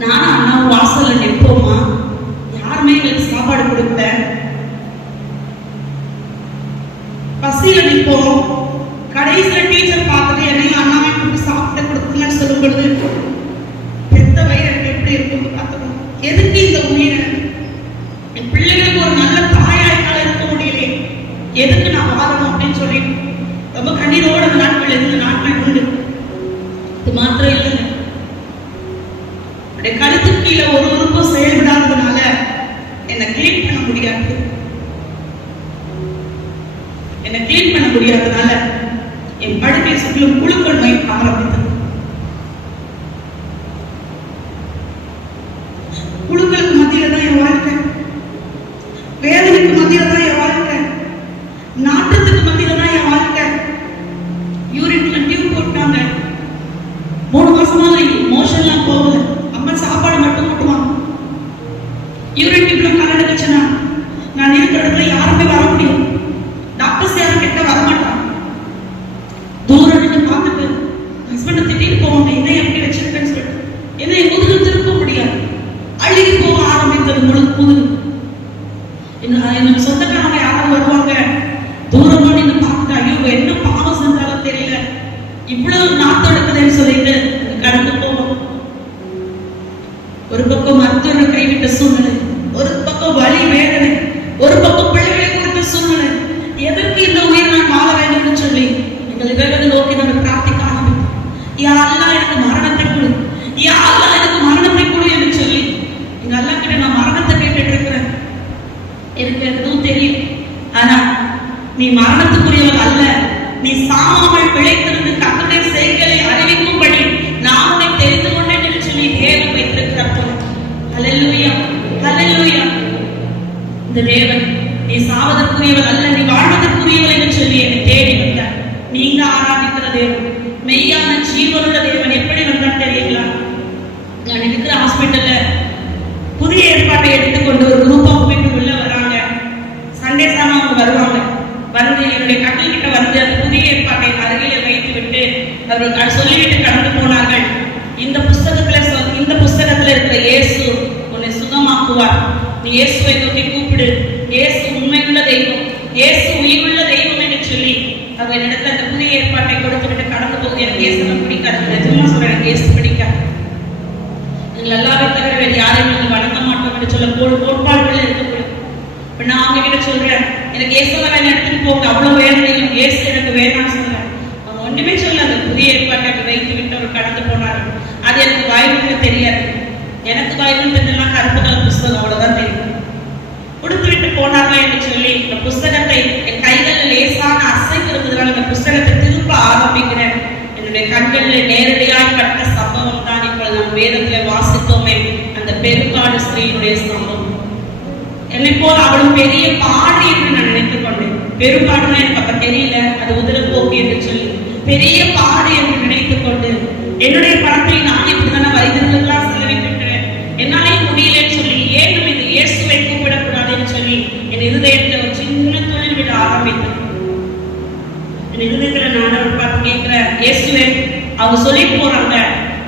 நானும் அண்ணாவும் வாசல்ல நிற்போமா, யாருமே எங்களுக்கு சாப்பாடு கொடுக்கல, பசியில நிற்போம். கடைசியில டீச்சர் பார்த்துட்டு என்னையும் அண்ணாவை கூப்பிட்டு சாப்பிட்டு கொடுத்துங்கன்னு சொல்லும் பொழுது பெத்த வயிறு எனக்கு எப்படி இருக்கும் பார்த்துக்கணும். எதுக்கு இந்த உயிரை என் பிள்ளைகளுக்கு ஒரு நல்ல தாயாய்க்கால இருக்க முடியலையே, எதுக்கு நான் வாழணும் அப்படின்னு சொல்லி ரொம்ப கண்ணீரோட நாட்கள் இருந்த நாட்கள் உண்டு. இது மாத்திரம் இல்லைங்க, கழுத்துக்கு கீழே ஒரு உறுப்பும் செயல்படாததுனால என்னை கிளீன் பண்ண முடியாது. என்னை கிளீன் பண்ண முடியாததுனால என் படுக்கை சுற்றிலும் புழுக்கள் நோய் ஆரம்பித்தது. புழுக்களுக்கு மத்தியில தான் என் வாழ்க்கை, வேதனைக்கு மத்தியில தான் என் வாழ்க்கை, நாட்டத்துக்கு மத்தியில தான் என் வாழ்க்கை. யூரின்ல டியூப் போட்டாங்க. 3 மாசமா மோஷன்லாம் போகல. அம்மா சாப்பாடு மட்டும் போட்டுவாங்க. யூரின் டியூப்ல கலந்துச்சுன்னா நான் இருக்கிற இடத்துல யாருமே வர முடியும். டாக்டர்ஸ் யாரும் கிட்ட வர மாட்டாங்க. தூரம் நின்று பார்த்துட்டு ஹஸ்பண்டை திட்டிட்டு போவாங்க, என்ன எப்படி வச்சிருக்கேன்னு சொல்லிட்டு என்ன முதுகு திருப்ப முடியாது. அழுகி போவாங்க. ஒரு பக்கம் மருத்துவர்கள் கைவிட்ட சூழ்நிலை, ஒரு பக்கம் வலி வேதனை, ஒரு பக்கம் பிள்ளைகளை கொடுத்த சூழ்நிலை. எதற்கு இந்த உயிர் நான் வாழ வேண்டும் என்று சொல்லி எங்கள் இறைவனை நோக்கி நாங்கள் பிரார்த்திக்க ஆரம்பித்தோம். யா அல்லாஹ் எனக்கு மரணத்தை கொடு, யா அல்லாஹ் எனக்கு மரணத்தை கொடு என்று சொல்லி எங்க அல்லாஹ் கிட்ட நான் மரணத்தை கேட்டுட்டு இருக்கிறேன். எனக்கு எதுவும் தெரியும், ஆனா நீ மரணத்துக்குரியவள் அல்ல, நீ சாமாமல் பிழைத்திருந்து கர்த்தருடைய செய்கைகளை அறிவிக்கும்படி நான் உன்னை தெரிந்து கொண்டேன் என்று சொல்லி தேவன் வைத்திருக்கிறார் போல. ஹல்லேலூயா, ஹல்லேலூயா. இந்த தேவன் நீ சாவதற்குரியவள் அல்ல, நீ வாழ்வதற்குரியவள் என்று சொல்லி என்னை தேடி வந்தார். நீங்க ஆராதிக்கிற தேவன், மெய்யான ஜீவனுள்ள தேவன் எப்படி வந்தார் தெரியுங்களா? நான் இருக்கிற ஹாஸ்பிட்டல்ல புதிய ஏற்பாட்டை எடுத்துக்கொண்டு ஒரு குரூப் ஆஃப் பீப்புள் உள்ள வராங்க. சண்டே சாம அவங்க வருவாங்க. வந்து என்னுடைய கட்டில் கிட்ட வந்து அந்த புதிய ஏற்பாட்டை அருகிலே வைத்து விட்டு அவர்கள் சொல்லிவிட்டு கடந்து போனார்கள். இந்த புஸ்தகத்துல இருக்கிற இயேசு உன்னை சுகமாக்குவார், நீ இயேசுவை நோக்கி கூப்பிடு, இயேசு உண்மையுள்ள தெய்வம், இயேசு உயிருள்ள தெய்வம் என்று சொல்லி அவங்க என்னிடத்துல அந்த புதிய ஏற்பாட்டை கொடுத்து விட்டு கடந்து போகுது. எனக்கு இயேசுலாம் பிடிக்காது, நிஜமா சொல்றேன், எனக்கு இயேசு பிடிக்காது. எங்களை எல்லாவே தவிர வேறு யாரையும் நீங்கள் வணங்க மாட்டோம் என்று சொல்ல கோட்பாடுகள் இருக்கக்கூடாது. இப்ப நான் அவங்க கிட்ட சொல்றேன், எனக்கு இயேசுவை எடுத்துட்டு போங்க, அவ்வளவு வேணும், இயேசு எனக்கு வேணாம்னு சொல்றேன். அவங்க ஒன்றுமே சொல்ல அந்த புதிய ஏற்பாட்டை வைத்து விட்டு அவர் கடந்து போனார்கள். அது எனக்கு பைபிள் தெரியாது, எனக்கு பைபிள் தெரிஞ்செல்லாம் கருப்பு கலர் புஸ்தகம் அவ்வளவுதான் தெரியும். கொடுத்து விட்டு போனார்கள் என்று சொல்லி இந்த புஸ்தகத்தை என் கைகளில் லேசான அசைப்பு இருந்ததுனால இந்த புஸ்தகத்தை திரும்ப ஆரம்பிக்கிறேன். என்னுடைய கண்களில் நேரடியாக பட்ட சம்பவம் தான் இப்பொழுது நாம் வேதத்துல வாசித்தோமே, அந்த பெரும்பாடு ஸ்திரீயினுடைய சம்பவம். என்னை போல அவளும் பெரிய பாடு என்று நான் நினைத்துக் கொண்டேன். பெரும்பாடுனா எனக்கு அப்ப தெரியல, அது உதிரப்போக்கு என்று சொல்லி பெரிய பாடு என்று நினைத்துக் கொண்டு என்னுடைய பணத்தில் நான் இப்படிதான வைத்திருந்தெல்லாம் செலவிட்டுட்டேன், என்னாலே முடியலன்னு சொல்லி ஏன் நம்ம இந்த இயேசுவை கூப்பிடக்கூடாதுன்னு சொல்லி என் இருதயத்துல ஒரு சின்ன தொழில் விட ஆரம்பித்தேன். என் இருதயத்துல நான் அவர் பார்த்து கேட்கிறேன், இயேசுவே அவங்க சொல்லிட்டு போறாங்க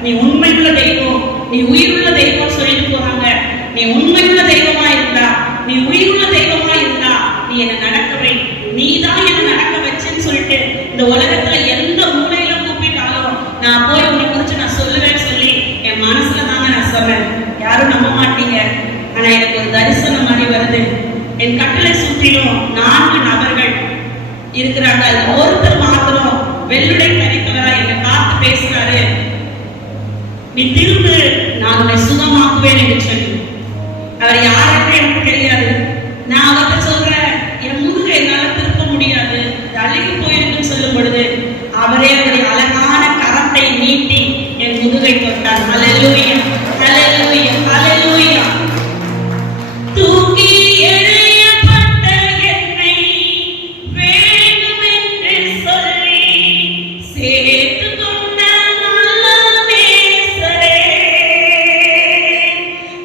நீ உண்மையுள்ள தெய்வம், நீ உயிருள்ள தெய்வம் சொல்லிட்டு போறாங்க. நீ உண்மையுள்ள தெய்வமா இருந்தா, நீ உயிருள்ள தெய்வமா இருந்தா நீ என்ன நடக்கவே, நீதான் என்ன நடக்க வச்சேன்னு சொல்லிட்டு இந்த உலகத்துல எந்த மூலையில கூப்பிட்டாலும் நான் போய் உன்னை குறிச்சு நான் சொல்லுவேன்னு சொல்லி என் மனசுல தாங்க நான் சொன்னேன். யாரும் நம்ப மாட்டீங்க, ஆனா எனக்கு ஒரு தரிசனம் மாதிரி வருது. என் கட்டளை சுற்றிலும் 4 நபர்கள் இருக்கிறாங்க. அது ஒருத்தர் மாத்திரம் வெள்ளுடை தரித்தவரா என்னை பார்த்து பேசுறாரு, நீ திரும்ப நான் உன்னை சுகமாக்குவேன் என்று சொல்லி. அவர் யாருக்கு எனக்கு தெரியாது. நான் அவர்கிட்ட சொல்றேன், என் முதுகை என்னால திருப்ப முடியாது, அழுகி போயிருக்குன்னு சொல்லும் பொழுது அவரே அவருடைய அழகான கரத்தை நீட்டி என் முதுகை தொட்டார். ஹல்லேலூயா, ஹல்லேலூயா, ஹல்லேலூயா. தூக்கி எறியப்பட்ட என்னை வேண்டும் என்று சொல்லி சேர்த்து கொண்ட நல்ல நேசரே,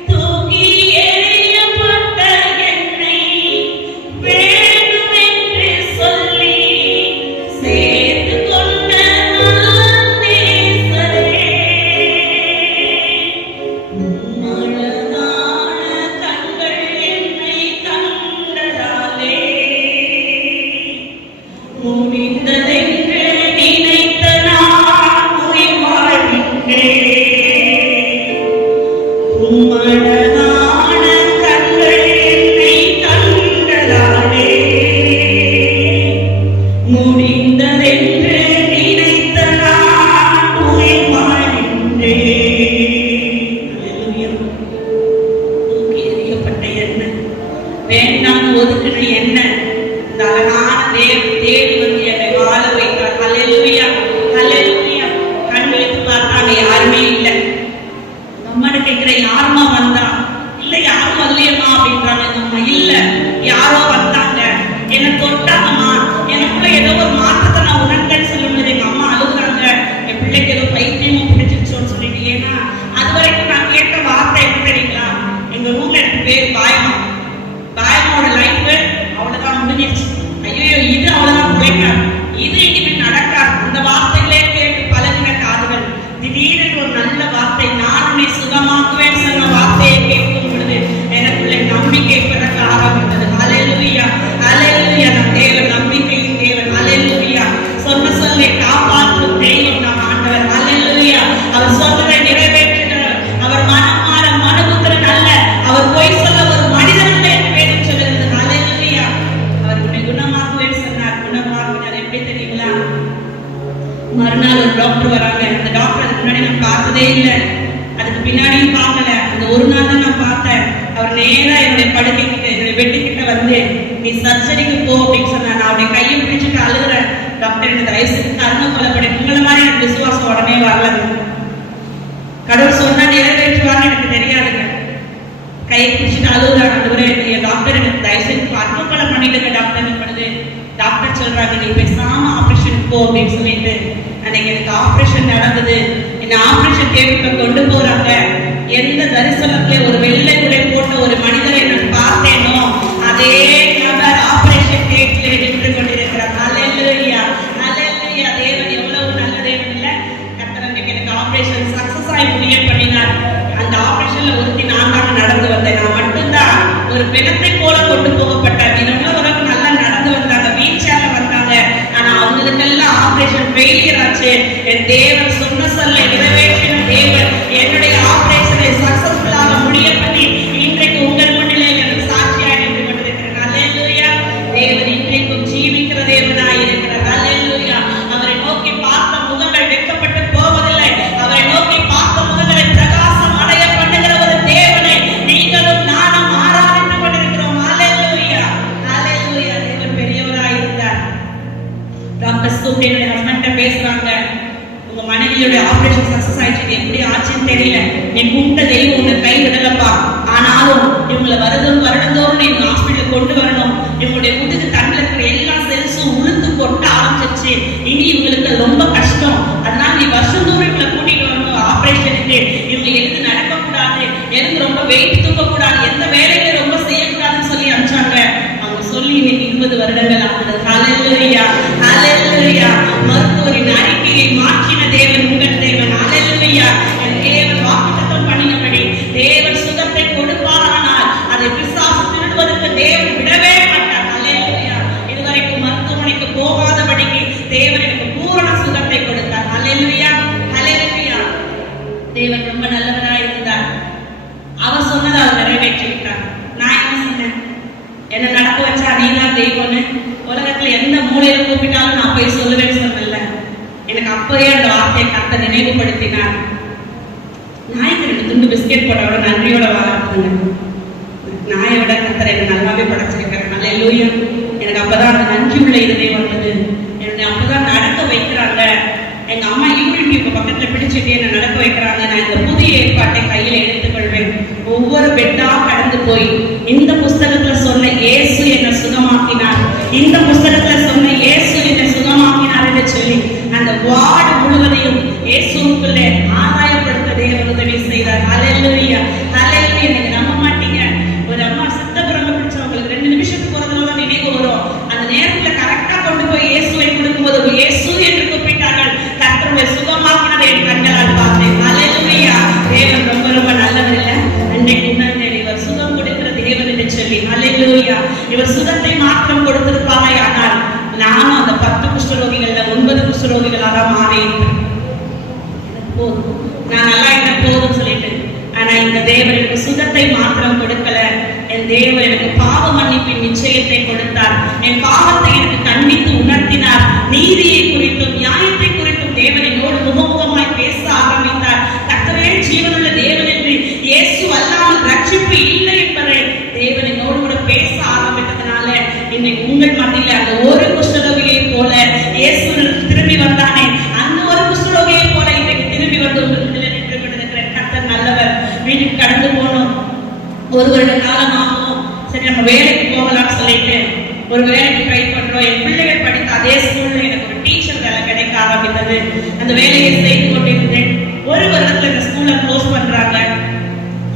தூக்கி எறியப்பட்ட என்னை வேண்டும் என்று சொல்லி சேர்த்து கொண்ட நல்ல நேசரே, முடிந்ததென்று நினைத்த நான் உயிர் வாழ்கின்றேன். உம்மழகான கண்கள் என்னை கண்டதாலே முடிந்ததென்று நினைத்த நான் உயிர் வாழ்கின்றேன். தூக்கி எறியப்பட்ட என்ன, வேண்டாம் ஒதுக்கின என்ன, இந்த அழகான தேடி வந்து என்னை வாழ வைத்தார். ஹல்லேலூயா, ஹல்லேலூயா. கண் விழித்து பார்த்தாங்க, யாருமே இல்லை. நம்மகிட்ட கேட்கிற யாருமா வந்தா, இல்ல யாரும் வரலையம்மா அப்படின்றாங்க. நம்ம இல்ல யாரோ வந்தாங்க, என்னை தொட்டாங்கம்மா, எனக்குள்ள ஏதோ ஒரு மாற்றத்தை நான் உணர்ந்தேன்னு சொல்லும்போது எங்க அம்மா அழுகுறாங்க, என் பிள்ளைக்கு ஏதோ பைத்தியமும் பிடிச்சிருச்சோன்னு சொல்லிட்டு. ஏன்னா அது வரைக்கும் நான் கேட்ட வார்த்தை என்ன தெரியுங்களா, எங்க ரூம்ல எனக்கு பேர் பாயமா, பாயமாவோட லைஃப் அவ்வளவுதான் முடிஞ்சிருச்சு. ஐயோ இது அவ்வளவுதான் பிழைக்காது, இது இனிமே நடக்காது. அந்த வார்த்தைகளே கேட்டு பழகின காதுகள் திடீரென்று ஒரு நல்ல வார்த்தை, நான் உன்னை சுகமாக்குவேன் சொன்ன வார்த்தையை கேட்கும் பொழுது எனக்குள்ள நம்பிக்கை பிறக்க ஆரம்பித்தது. ஹல்லேலூயா, ஹல்லேலூயா. நான் தேவனை நான் பார்க்கல. அந்த ஒரு நாள் தான் நான் பார்த்தேன். அவர் நேரா என்னுடைய படுக்கை கிட்ட, என்னுடைய பெட்டு கிட்ட வந்து, நீ சர்ஜரிக்கு போ அப்படின்னு சொன்னா, நான் அவருடைய கையை பிடிச்சிட்டு அழுகுறேன். டாக்டர் எனக்கு தயவு செஞ்சு கருணை கொல்லப்படி, உங்களை மாதிரி எனக்கு விசுவாசம் உடனே வரல. கடவுள் சொன்னா நிறைவேற்றுவான்னு எனக்கு தெரியாதுங்க. கையை பிடிச்சிட்டு அழுகுறேன். டாக்டர் எனக்கு தயவு செஞ்சு அற்புதங்களை பண்ணிடுங்க டாக்டர் பண்ணுது. டாக்டர் சொல்றாங்க, நீ பேசாம ஆபரேஷனுக்கு போ அப்படின்னு சொல்லிட்டு, அன்னைக்கு எனக்கு ஆபரேஷன் நடந்தது. என்ன ஆபரேஷன் தேவைக்கு கொண்டு போறாங்க. எந்த தரிசனத்துல ஒரு வெள்ளை உடை போட்ட ஒரு மனிதரை நான் பார்த்தேனோ, அதே நபர் ஆபரேஷன் தேவையில நின்று கொண்டிருக்கிறார். அல்லேலூயா, அல்லேலூயா. தேவன் எவ்வளவு நல்ல தேவன் இல்ல. கர்த்தர் அன்னைக்கு எனக்கு ஆபரேஷன் சக்சஸ் ஆகி முடிய பண்ணினார். அந்த ஆபரேஷன்ல ஒருத்தி நான் தான் நடந்து வந்தேன். நான் மட்டும்தான் ஒரு பிணத்தை போல கொண்டு போகப்பட்டேன். இன்னொரு நல்லா நடந்து வந்தாங்க, வீல் சேர்ல வந்தாங்க. ஆனா அவங்களுக்கெல்லாம் ஆபரேஷன் ஃபெயிலியர் ஆச்சு. என் தேவன் சொன்ன சொல்லை நிறைவேற்றின தேவன் என்னுடைய ஆபரேஷனை சக்சஸ்ஃபுல்லாக முடிய பண்ணி இன்றைக்கு உங்கள் முன்னிலே எனக்கு சாட்சியாக நின்று கொண்டிருக்கிறேன். அல்லேலூயா. தேவன் இன்றைக்கும் ஜீவிக்கிற தேவனாய் இருக்கிறார். அல்லேலூயா. அவரை நோக்கி பார்த்த முகங்கள் வெட்கப்பட்டு போவதில்லை. அவரை நோக்கி பார்த்த முகங்களை பிரகாசம் அடைய பண்ணுகிற ஒரு தேவனை நீங்களும் நானும் ஆராதித்துக் கொண்டிருக்கிறோம். அல்லேலூயா, அல்லேலூயா. தேவன் பெரியவராய் இருந்தார். டாக்டர் சூப்பர் ஹஸ்பண்ட பேசுறாங்க, உங்க மனைவியோட ஆபரேஷன் சக்சஸ் ஆயிடுச்சு, எப்படி ஆச்சுன்னு தெரியல, நீ கும்பிட்ட தெய்வம் உன்னை கை விடலப்பா, ஆனாலும் இவங்களை வருடந்தோறும் நீ ஹாஸ்பிட்டல் கொண்டு வரணும். இவங்களுடைய முதுகு தண்டில் இருக்கிற எல்லா செல்ஸும் உளுந்து கொட்ட ஆரம்பிச்சிருச்சு. இனி இவங்களுக்கு ரொம்ப கஷ்டம். அதனால நீ வருஷந்தோறும் இவங்களை கூட்டிட்டு வரணும் ஆபரேஷனுக்கு. இவங்க எழுந்து நடக்கக்கூடாது, எழுந்து ரொம்ப வெயிட் தூக்கக்கூடாது, எந்த வேலையும் ரொம்ப செய்யக்கூடாதுன்னு சொல்லி அனுப்பிச்சாங்க. அவங்க சொல்லி இன்னைக்கு 20 வருடங்கள் ஆகுது. அல்லேலூயா, அல்லேலூயா. மருத்துவரின் அறிக்கையை மாற்றின தேவன் உங்கள் தேவன். அல்லேலூயா. என் தேவன் வாக்குத்தத்தம் பண்ணினபடி தேவன் சுகத்தை கொடுப்பாரானால் அதை பிசாசு திருடுவதற்கு தேவன் விடவே மாட்டார். அல்லேலூயா. இதுவரைக்கும் மருத்துவமனைக்கு போகாதபடிக்கு தேவன் எனக்கு பூரண சுகத்தை கொடுத்தார். அல்லேலூயா, அல்லேலூயா. தேவன் ரொம்ப நல்லவராய் இருந்தார். அவர் சொன்னதை அவர் நிறைவேற்றி விட்டார். நான் என்ன சொன்னேன்? என்ன நடக்க வச்சா நீதான் தெய்வம்னு உலகத்துல எந்த மூலையில கூப்பிட்டாலும் நான் போய் சொல்லுவேன்னு சொன்னல. எனக்கு அப்பவே அந்த வார்த்தையை கர்த்தர் நினைவுபடுத்தினார். நாய்க்கு 2 துண்டு பிஸ்கெட் போட விட நன்றியோட வாழாதுங்க. நாயை விட கர்த்தர் என்ன நல்லாவே படைச்சிருக்காரு. அல்லேலூயா. எனக்கு அப்பதான் அந்த நன்றி உள்ள இதே வந்தது. என்னை அப்பதான் நடக்க வைக்கிறாங்க. எங்க அம்மா யூடியூப் பக்கத்துல பிடிச்சிட்டு என்ன நடக்க வைக்கிறாங்க. நான் இந்த புதிய ஏற்பாட்டை கையில எடுத்துக்கொள்வேன். ஒவ்வொரு பெட்டா கடந்து போய் இந்த புஸ்தகத்துல சொன்ன இயேசு என்னை சுகமாக்கினார், இந்த புஸ்தகத்துல சொன்ன இயேசு என்னை சுகமாக்கினார் என்று சொல்லி அந்த வார்டு முழுவதையும் இயேசுக்குள்ளே ஆதாயப்படுத்த தேவன் உதவி செய்தார். அல்லேலூயா, அல்லேலூயா. நீங்க நம்ப மாட்டீங்க, ஒரு அம்மா சித்தபுரம் பிடிச்சவங்களுக்கு 2 நிமிஷத்துக்கு போறதுல நினைவு வரும். அந்த நேரத்துல கரெக்டா கொண்டு போய் இயேசுவை கொடுக்கும்போது இயேசு என்று கூப்பிட்டார்கள். கர்த்தருடைய சுகமாக்கினதை என் கண்களால் பார்த்தேன். அல்லேலூயா. தேவன் ரொம்ப ரொம்ப நல்லவர் இல்ல. அன்னைக்கு உணர்ந்தேன், இவர் சுகம் கொடுக்கிற தேவன் என்று சொல்லி. அல்லேலூயா. இவர் சுகத்தை மாத்திரம் கொடுத்திருப்பாரே, ஆனால் நானும் அந்த 10 குஷ்டரோகிகள்ல 9 குஷ்டரோகிகளாக மாறேன். போதும், நான் நல்லா என்ன போதும் சொல்லிட்டு. ஆனா இந்த தேவன் எனக்கு சுகத்தை மாத்திரம் கொடுக்கல. என் தேவன் எனக்கு பாவ மன்னிப்பின் நிச்சயத்தை கொடுத்தார். என் பாவத்தை எனக்கு கண்டித்து உணர்த்தினார். நீதியை குறித்தும் நியாயத்தை குறித்தும் தேவன் என்னோடு முகமுகமாய் பேச ஆரம்பித்தார். கர்த்தரே ஜீவனுள்ள தேவன் என்று, இயேசு அல்லாமல் ரட்சிப்பு இல்லை என்பதை தேவன் என்னோடு கூட பேச ஆரம்பித்ததுனால இன்னைக்கு உங்கள் மத்தியில அந்த ஒரு குஷ்டரோகியை போல இயேசு திரும்பி வந்தானே, அந்த ஒரு குஷ்டரோகியை போல இன்னைக்கு திரும்பி வந்து உங்களுக்கு நின்று கொண்டிருக்கிற கர்த்தர் நல்லவர். வீட்டுக்கு கடந்து போனோம். 1 வருட காலமாகவும் சரி நம்ம வேலைக்கு போகலாம்னு சொல்லிட்டு ஒரு வேலைக்கு ட்ரை பண்றோம். என் பிள்ளைகள் படித்த அதே ஸ்கூல்ல எனக்கு ஒரு டீச்சர் வேலை கிடைக்க ஆரம்பித்தது. அந்த வேலையை செய்து கொண்டிருந்தேன். 1 வருடத்துல இந்த ஸ்கூலை க்ளோஸ் பண்றாங்க.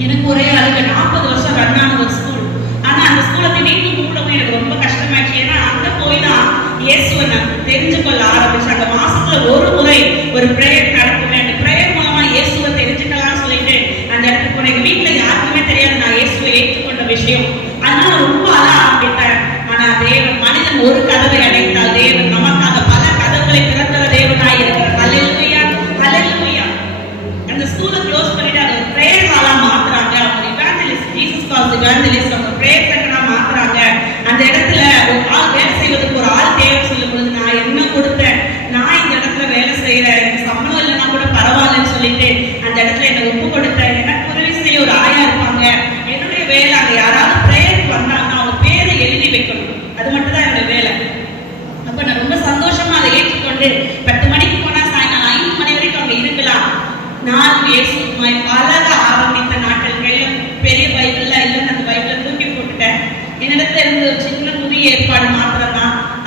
எனக்கு ஒரே அழுக. 40 வருஷம் ரன் ஆன ஒரு ஸ்கூல். ஆனா அந்த ஸ்கூலை திடீர்னு கூடவும் எனக்கு ரொம்ப கஷ்டமாயிடுச்சு. ஏன்னா அங்க போய் தான் இயேசுவை நான் தெரிஞ்சு கொள்ள ஆரம்பிச்சேன். அந்த மாசத்துல ஒரு முறை ஒரு பிரேயர் நடக்குவேன். அந்த பிரேயர் மூலமா இயேசுவை தெரிஞ்சுக்கலாம்னு சொல்லிட்டு அந்த இடத்துக்கு போனேன். எங்க வீட்டுல யாருக்குமே தெரியாது நான் இயேசுவை ஏற்றுக்கொண்ட விஷயம். அதனால ரொம்ப அழ ஆரம்பித்தேன். ஆனா தேவன் மனிதன் ஒரு கதவை அடைத்தால் தேவன் நமக்காக பல கதவுகளை திறக்கிற தேவனாய் இருக்கிறார். அல்லேலூயா, அல்லேலூயா. அந்த ஸ்கூலை க்ளோஸ் பண்ணிட்டு அது பிரேயர் ஹாலா மாத்துறாங்க. அவங்க இவாஞ்சலிஸ்ட், ஜீசஸ் கால்ஸ் இவாஞ்சலிஸ்ட், அவங்க பிரேயர் சென்டரா மாத்துறாங்க. அந்த இடத்துல ஒரு ஆள் வேலை செய்வதற்கு ஒரு ஆள் தேவை சொல்லும் பொழுது நான் என்ன கொடுத்தேன், நான் இந்த இடத்துல வேலை செய்யறேன், எனக்கு சம்பளம் இல்லைன்னா கூட பரவாயில்லன்னு சொல்லிட்டு அந்த இடத்துல என்ன ஒப்பு கொடுத்தேன். எனக்கு உதவி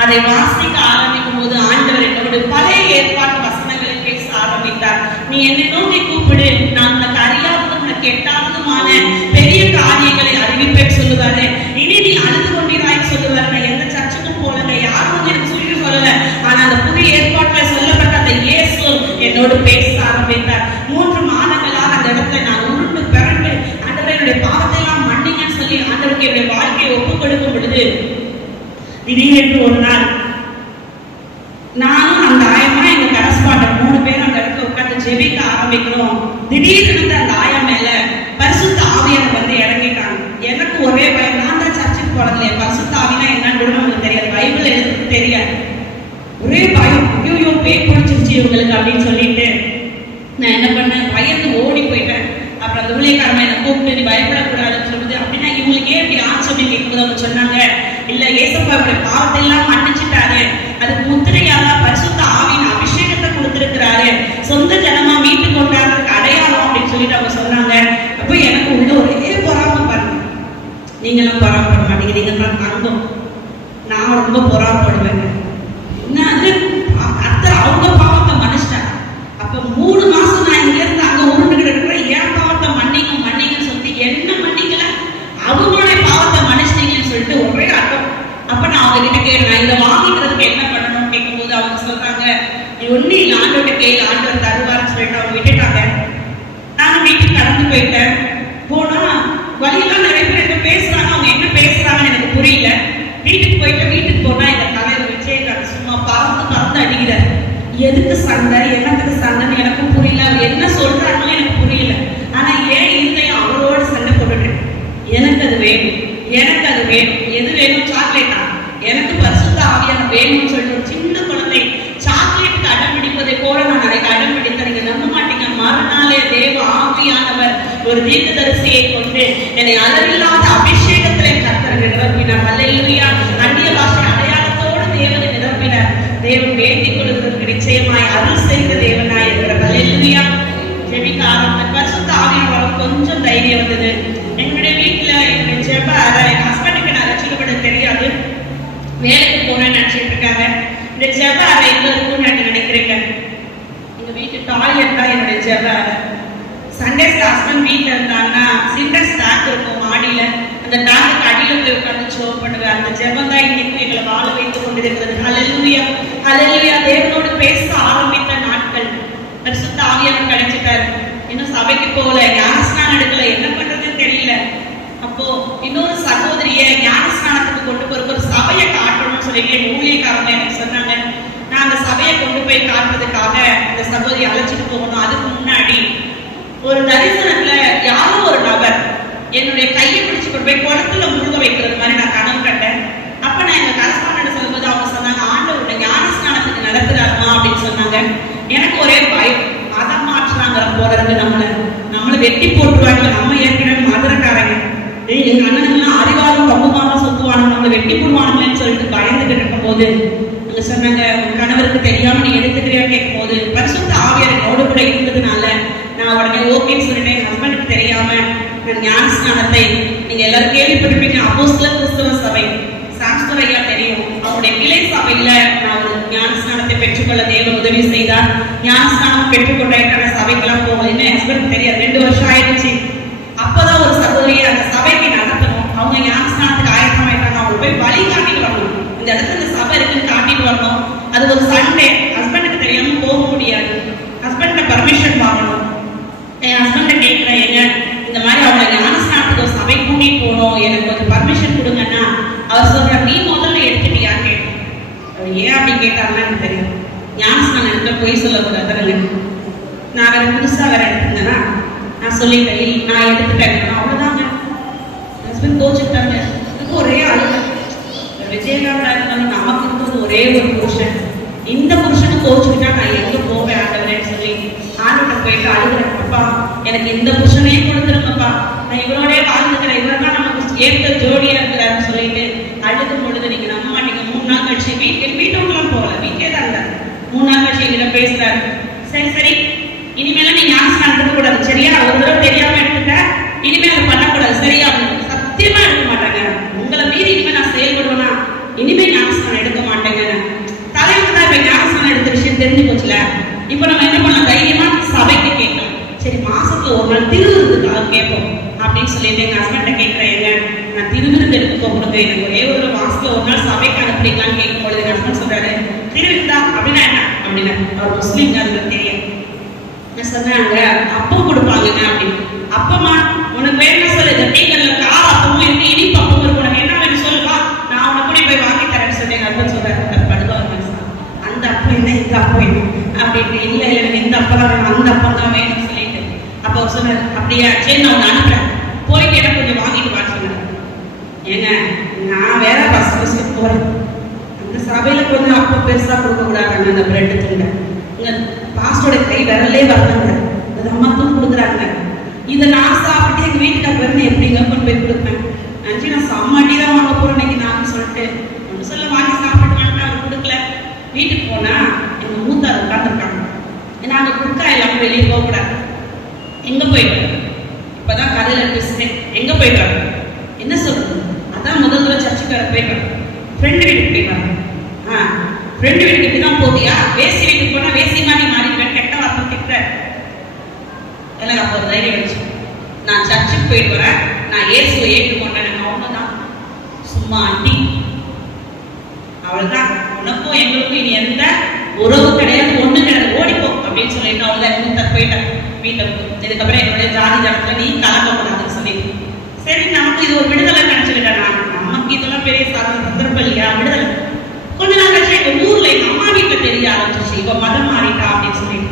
அதை வாசிக்க ஆரம்பிக்கும் போது ஆண்டவர் என்னோடு பழைய ஏற்பாட்டு வசனங்களை பேச ஆரம்பித்தார். நீ என்னை நோக்கி கூப்பிடு, நான் உனக்கு அறியாததும் உனக்கு எட்டாவதுமான பெரிய காரியங்களை அறிவிப்பேன் சொல்லுவாரு. இனி நீ அழுது கொண்டிராய் சொல்லுவாரு. நான் எந்த சர்ச்சுக்கும் போலங்க, யாரும் எனக்கு சொல்லி சொல்லல. ஆனா அந்த புதிய ஏற்பாட்டுல சொல்லப்பட்ட அந்த இயேசு என்னோடு பேச ஆரம்பித்தார். 3 மாதங்களாக அந்த இடத்துல நான் உருண்டு பிறண்டு ஆண்டவருடைய பாவத்தை எல்லாம் மன்னிங்கன்னு சொல்லி ஆண்டவருக்கு என்னுடைய வாழ்க்கையை ஒப்புக் கொடுக்கும் பொழுது திடீரென்று ஒரு நாள் நானும் அந்த ஆயமா எங்க கரஸ்பாண்டர் 3 பேரும் அந்த இடத்துல உட்கார்ந்து ஜெபிக்க ஆரம்பிக்கிறோம். திடீர்னு அந்த ஆயா மேல பரிசுத்த ஆவியார் வந்து இறங்கிட்டாங்க. எனக்கு ஒரே பயம். நான் தான் சர்ச்சுக்கு போறதில்லையே, பரிசுத்த ஆவினா என்னன்னு கூட நமக்கு தெரியாது, பைபிள் எழுதுறது தெரியாது. ஒரே பயம், ஐயோ பேய் பிடிச்சிருச்சு இவங்களுக்கு அப்படின்னு சொல்லிட்டு நான் என்ன பண்ணேன், பயந்து ஓடி போயிட்டேன். அப்புறம் அந்த ஊழியக்காரமா என்னை கூப்பிட்டு நீ பயப்படக்கூடாதுன்னு சொல்லுது. அப்படின்னா இவங்களுக்கு ஏன் இப்படி ஆச்சு அப்படின்னு கேட்கும்போது அவங்க சொன்னாங்க, இல்ல ஏசப்பா இப்படி பாவத்தை எல்லாம் மன்னிச்சுட்டாரு, அதுக்கு முத்திரையாக பரிசுத்த ஆவியின் அபிஷேகத்தை கொடுத்திருக்கிறாரு, சொந்த ஜனமா மீட்டு கொண்டாடுறதுக்கு அடையாளம் அப்படின்னு சொல்லிட்டு அவங்க சொன்னாங்க. அப்ப எனக்கு உள்ள ஒரே பொறாம பாருங்க. நீங்களும் பொறாமப்பட மாட்டேங்கிறீங்க, தங்கம். நான் ரொம்ப பொறாமப்படுவேங்க. என்னது கர்த்தர் அவங்க பாவத்தை மன்னிச்சிட்டாங்க. அப்ப 3 மாசம் நான் இங்க இருந்து அங்க உருண்டுகிட்டு இருக்கிறேன். என் பாவத்தை மன்னிங்கன்னு சொல்லிட்டு என்ன மன்னிக்கல, அவங்களுடைய பாவத்தை மன்னிச்சிட்டீங்கன்னு சொல்லிட்டு ஒரே ஆட்டம். அப்ப நான் அவங்க கிட்ட கேட்கிறேன், இதை வாங்கிக்கிறதுக்கு என்ன பண்ணணும்னு கேட்கும் போது அவங்க சொல்றாங்க, நீ ஒண்ணு இல்லை, ஆண்டோட கையில் ஆண்டவர் தருவார்னு சொல்லிட்டு அவங்க விட்டுட்டாங்க. நானும் வீட்டுக்கு கடந்து போயிட்டேன். போனா வழியெல்லாம் நிறைய பேர் என்ன பேசுறாங்க, அவங்க என்ன பேசுறாங்கன்னு எனக்கு புரியல. வீட்டுக்கு போயிட்டு வீட்டுக்கு போனா எங்க தலைவர் விஜயகாந்த் சும்மா பறந்து அடிக்கிறார். எதுக்கு சண்டை, என்னத்துக்கு சண்டைன்னு எனக்கு புரியல. அவர் என்ன சொல்றாங்கன்னு எனக்கு புரியல. ஆனா ஏன் இருந்தையும் அவரோட சண்டை போட்டுட்டேன். எனக்கு அது வேணும், எனக்கு அது வேணும். எது வேணும்? சாக்லேட்டா? எனக்கு பரிசுத்த ஆவியான வேணும்னு சொல்லிட்டு ஒரு சின்ன குழந்தை சாக்லேட்டுக்கு அடம் பிடிப்பதை போல நான் அதை அடம் பிடித்தேன். நீங்க நம்ப மாட்டீங்க, மறுநாளே தேவ ஆவியானவர் ஒரு தீர்க்கதரிசியை கொண்டு என்னை அளவில்லாத அபிஷேகத்திலே கர்த்தர் நிரப்பினார். அல்லேலூயா. அந்நிய பாஷை அடையாளத்தோடு தேவனை நிரப்பினார். தேவன் வேண்டிக் கொள்வதற்கு நிச்சயமாய் அருள் செய்த தேவனாய் இருக்கிறார். அல்லேலூயா. ஜெபிக்க ஆரம்பித்த பரிசுத்த ஆவியானவர் கொஞ்சம் தைரியம் வந்தது. என்னுடைய வீட்டுல என்னுடைய ஜெப அறை, என் ஹஸ்பண்டுக்கு நான் ரசிக்கப்பட தெரியாது, வேலைக்கு போறேன்னு நினைச்சிட்டு இருக்காங்க. இந்த ஜெப அறை எங்க இருக்கும்னு எனக்கு நினைக்கிறேங்க. எங்க வீட்டு டாய்லெட் தான் என்னுடைய ஜெப அறை. சண்டேஸ் ஹஸ்பண்ட் வீட்டுல இருந்தாங்கன்னா சிண்டர்ஸ் டேங்க் இருக்கும் மாடியில, அந்த டேங்குக்கு அடியில போய் உட்கார்ந்து ஜெபம் பண்ணுவேன். அந்த ஜெபம் தான் இன்னைக்கும் எங்களை வாழ வைத்துக் கொண்டிருக்கிறது. ஹல்லேலூயா, ஹல்லேலூயா. தேவனோடு பேச ஆரம்பித்த நாட்கள் பரிசுத்த ஆவியானவர் கிடைச்சிட்டாரு. இன்னும் சபைக்கு போகல, ஞானஸ்நானம் எடுக்கல, என்ன பண்றதுன்னு தெரியல. அப்போ இன்னொரு சகோதரிய ஞானஸ்நானத்துக்கு கொண்டு போற ஒரு சபையை காட்டணும்னு சொல்லிட்டு ஊழியக்காரங்க எனக்கு சொன்னாங்க. நான் அந்த சபையை கொண்டு போய் காட்டுறதுக்காக இந்த சகோதரியை அழைச்சிட்டு போகணும். அதுக்கு முன்னாடி ஒரு தரிசனத்துல யாரோ ஒரு நபர் என்னுடைய கையை பிடிச்சு கொண்டு போய் குளத்துல முழுக வைக்கிறது மாதிரி நான் கனவு கண்டேன். அப்ப நான் எங்க கரஸ்பாண்டன்ட் சொல்லும்போது அவங்க சொன்னாங்க, ஆண்டவருடைய ஞானஸ்நானத்துக்கு நடத்துறாருமா அப்படின்னு சொன்னாங்க. எனக்கு ஒரே பயம், மதம் மாற்றுறாங்க போறதுக்கு, நம்மளை வெட்டி போட்டுருவாங்க. நம்ம ஏற்கனவே மதுரக்காரங்க, எங்க அண்ணனுங்கெல்லாம் அறிவாலும் ரொம்பமாக சொத்துவானுங்க, நம்மளை வெட்டி போடுவானுங்களேன்னு சொல்லிட்டு பயந்துகிட்டு இருக்கும் போது அங்க சொன்னாங்க, உங்க கணவருக்கு தெரியாம நீ எடுத்துக்கிறியா கேட்கும் போது பரிசுத்த ஆவியார் என்னோட கூட இருந்ததுனால நான் உடனே ஓகேன்னு சொல்லிட்டேன். என் ஹஸ்பண்டுக்கு தெரியாம நான் ஞானஸ்நானத்தை, நீங்க எல்லாரும் கேள்விப்பட்டிருப்பீங்க, அப்போஸ்தலர் கிறிஸ்தவ சபை சாம்ஸ்கர் ஐயா தெரியும், அவருடைய கிளை சபையில நான் ஒரு ஞானஸ்நானத்தை பெற்றுக்கொள்ள தேவன் உதவி செய்தார். ஞானஸ்நானம் பெற்றுக்கொண்ட சபைக்கெல்லாம் போகல, இன்னும் என் ஹஸ்பண்ட் தெரியாது, 2 வருஷம் ஆயிடுச்சு. அப்பதான் ஒரு சகோதரியை அந்த சபைக்கு நடத்தணும், அவங்க ஞானஸ்நானத்துக்கு ஆயத்தமாயிட்டாங்க. அவங்க போய் வழி காட்டிட்டு வரணும், இந்த இடத்துல இந்த சபை இருக்குன்னு காட்டிட்டு வரணும். அது ஒரு சண்டே, ஹஸ்பண்டுக்கு தெரியாம போக முடியாது, ஹஸ்பண்ட பர்மிஷன் வாங்கணும். என் ஹஸ்பண்ட கேட்கிறேன், எங்க இந்த மாதிரி அவங்க ஞானஸ்நானத்துக்கு ஒரு சபை கூட்டிட்டு போகணும், எனக்கு கொஞ்சம் பர்மிஷன் கொடுங்கன்னா அவர் சொல்ற, நீ முதல்ல எடுத்துட்டியா கேட்டு. அவர் ஏன் அப்படி கேட்டாருன்னா எனக்கு தெரியும், ஞானஸ்நானம் எடுத்து போய் சொல்லக்கூடாது. நான் வேற புதுசா வேற எடுத்துருந்தேன்னா நான் சொல்லிட்டேன், நான் எடுத்துட்டேன், அவ்வளவுதாங்க. ஹஸ்பண்ட் கோச்சுட்டாங்க. எனக்கு ஒரே அழுக, விஜயகாந்தா இருந்தாலும் நமக்கு இருந்தது ஒரே ஒரு புருஷன், இந்த புருஷனை கோச்சுக்கிட்டா நான் எங்க போவேன் ஆண்டவரேன்னு சொல்லி ஆண்டவரை போயிட்டு அழுகிறேன். அப்பா எனக்கு இந்த புருஷனையே கொடுத்துருங்கப்பா, நான் இவரோடய வாழ்ந்துக்கிறேன், இவர் தான் நமக்கு ஏற்ற ஜோடியா இருக்கிறாருன்னு சொல்லிட்டு அழுகும் பொழுது நீங்க நம்ப மாட்டீங்க, 3 நாள் கழிச்சு வீட்டுக்குலாம் போகல, வீட்டே தான் இருந்தாரு. 3 நாள் கழிச்சு என்கிட்ட பேசுறாரு, சரி இனிமேல நீ ஞானஸ்நானம் எடுக்க கூடாது சரியா, ஒரு தடவை தெரியாம எடுத்துட்ட, இனிமே அதை பண்ணக்கூடாது சரியா. சத்தியமா எடுக்க மாட்டாங்க, உங்களை மீறி இனிமே நான் செயல்படுவேனா, இனிமே ஞானஸ்நானம் எடுக்க மாட்டேங்க அப்படின்னு சொல்லிட்டு எங்க ஹஸ்பண்ட கேட்கிறேன், நான் திருவிருந்தலுக்கு போகணுங்க, எனக்கு ஒரே ஒரு மாசத்துல ஒரு நாள் சபைக்கு அனுப்புறீங்களான்னு கேட்கும் பொழுது எங்க ஹஸ்பண்ட் சொல்றாரு, திருவிருந்தா அப்படின்னா என்ன அப்படின்னா, அவர் முஸ்லீம் அதுக்கு தெரியும். நான் சொன்னாங்க அப்பம் கொடுப்பாங்க அப்படின்னு. அப்பமா உனக்கு வேணும் சொல்லு, இந்த டீக்கல்ல கார அப்பமும் இருக்கு, இனிப்பு அப்பமும் இருக்கு, உனக்கு என்ன வேணும் சொல்லுவா, நான் உனக்கு கூட போய் வாங்கி தரேன்னு சொல்லி எங்க ஹஸ்பண்ட் சொல்றாரு. படுவாங்க அந்த அப்பம் என்ன இந்த அப்பம் என்ன அப்படின்னு. இல்ல எனக்கு இந்த அப்பம் தான் வேணும், அந்த அப்பம் தான் வேணும்னு சொல்லிட்டு அப்ப அவர் சொன்னார், அப்படியா சரி நான் உன்னை அனுப்புறேன், போயிட்டு எனக்கு கொஞ்சம் வாங்கிட்டு வான்னு சொன்னார். ஏங்க நான் வேற பஸ் போறேன், அந்த சபையில கொஞ்சம் அப்போ பெருசா கொடுக்க கூடாது, அந்த பிரெட் துண்டை பாஸ்டோட கை விரலே வரலங்க, அது அம்மா தூள் கொடுக்குறாங்க, இதை நான் சாப்பிட்டு எங்க வீட்டுக்கு பிறந்து எப்படிங்க கொண்டு போய் கொடுப்பேன், அஞ்சு நான் சம்மாட்டி தான் வாங்க போறேன் இன்னைக்கு நான் சொல்லிட்டு ஒன்று சொல்ல வாங்கி சாப்பிட்டு அவர் கொடுக்கல. வீட்டுக்கு போனா எங்க மூத்தார் உட்காந்துருக்காங்க, நாங்க குக்கா எல்லாம் வெளியே போக கூடாது, எங்க போயிட்டு இப்பதான் கதையில பேசுறேன், எங்க போயிட்டு என்ன சொல்றது, அதான் முதல் தடவை சர்ச்சுக்கார போயிட்டு ஃப்ரெண்டு வீட்டுக்கு போயிட்டாங்க. ஃப்ரெண்டு வீட்டுக்கு தான் போதியா, வேசி வீட்டுக்கு போனா வேசி மாதிரி மாறிடுவேன், கெட்ட வார்த்தை திட்டுற. எனக்கு அப்போ தைரியம் வச்சு நான் சர்ச்சுக்கு போயிட்டு வரேன், நான் இயேசுவை ஏற்றுக்கொண்டேன், அவ்வளவுதான், சும்மா அண்டி அவள்தான், உனக்கும் எங்களுக்கும் இனி எந்த உறவு கிடையாது, ஒண்ணு கிடையாது, ஓடிப்போ அப்படின்னு சொல்லிட்டு அவளை போயிட்டேன் வீட்டை. இதுக்கப்புறம் என்னுடைய ஜாதி ஜனத்துல நீ கலக்கப்படாதுன்னு சொல்லிட்டு, சரி நமக்கு இது ஒரு விடுதலை நினைச்சுக்கிட்டேன் நான், நமக்கு இதெல்லாம் பெரிய சந்தர்ப்பம் இல்லையா விடுதலை. கொஞ்ச நாள் கழிச்சு எங்க ஊர்ல எங்க அம்மா வீட்டுல தெரிய ஆரம்பிச்சிச்சு, இவ மதம் மாறிட்டா அப்படின்னு சொல்லிட்டு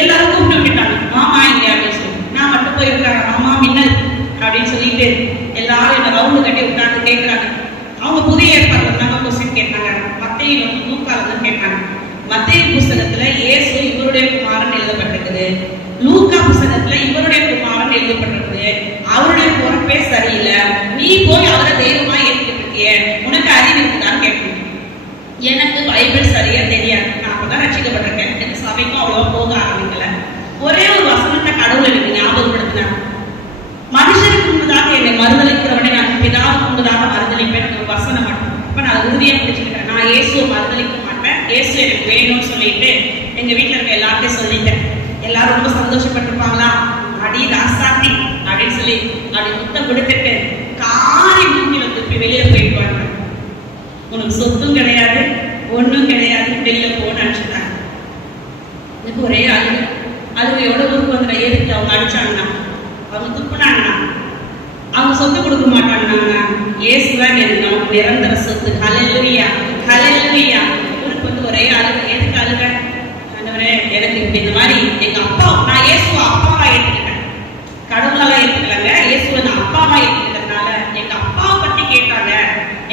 எல்லாரும் கூப்பிட்டு விட்டுட்டாங்க, மாமா இங்க அப்படின்னு சொல்லி. நான் மட்டும் போயிருக்காங்க, மாமா மின்னல் அப்படின்னு சொல்லிட்டு எல்லாரும் என்ன ரவுண்டு கட்டி உட்கார்ந்து கேட்கிறாங்க. அவங்க புதிய ஏற்பாடுல கொஸ்டின் கேட்டாங்க, மத்தேயில லூக்கால கேட்டாங்க. மத்தேயு புஸ்தகத்துல இயேசு இவருடைய குமாரன் எழுதப்பட்டிருக்குது, லூக்கா புஸ்தகத்துல இவருடைய குமாரன் எழுதப்பட்டிருக்குது, அவருடைய பொறுப்பே சரியில்லை, நீ போய் அவரை தெய்வமா ஏற்றுக்கிட்டு இருக்கிய, உனக்கு அறிவு இருக்குதான்னு கேட்கணும். எனக்கு பைபிள் சரியா தெரியாது, நான் அப்பதான் ரட்சிக்கப்பட்டிருக்கேன், எனக்கு சபைக்கும் அவ்வளவா போக ஆரம்பிக்கல. ஒரே ஒரு வசனத்தை கடவுள் எனக்கு ஞாபகப்படுத்தினார், மனுஷனுக்கு முன்பதாக என்னை மறுதளிக்கிறவனை நான் பிதாவுக்கு முன்பதாக மறுதளிப்பேன், ஒரு வசனம் மட்டும். இப்ப நான் உறுதியா பிடிச்சுக்கிட்டேன், நான் இயேசுவை மறுதளிக்க மாட்டேன், இயேசு எனக்கு வேணும்னு சொல்லிட்டு எங்க வீட்டுல இருக்க எல்லார்ட்டையும் சொல்லிட்டேன். எல்லாரும் ரொம்ப சந்தோஷப்பட்டிருப்பாங்களா, அடி ராசாத்தி அப்படின்னு சொல்லி அப்படி முத்தம் கொடுத்துட்டு காரி மூங்கில திருப்பி வெளியில போயிட்டு வாங்க, உனக்கு சொத்தும் கிடையாது ஒண்ணும் கிடையாது, வெளியில போன்னு அடிச்சுட்டாங்க. எனக்கு ஒரே அழுகையோட ஊருக்கு வந்து எதுக்கு அவங்க அடிச்சாங்கன்னா, அவங்க துப்புனாங்கன்னா, அவங்க சொத்து கொடுக்க மாட்டாங்கன்னா, இயேசுதான் நமக்கு நிரந்தர சொத்து, ஹல்லேலூயா ஹல்லேலூயா. ஊருக்கு வந்து ஒரே அழுகை, எதுக்கு அழுக, ஆண்டவரே எனக்கு இப்படி இந்த மாதிரி எங்க அப்பா, நான் இயேசுவை அப்பாவா ஏற்றுக்கிட்டேன், கடவுளாலாம் ஏற்றுக்கலாங்க, இயேசுவை நான் அப்பாவா ஏற்றுக்கிட்டதுனால எங்க அப்பாவை பத்தி கேட்டாங்க,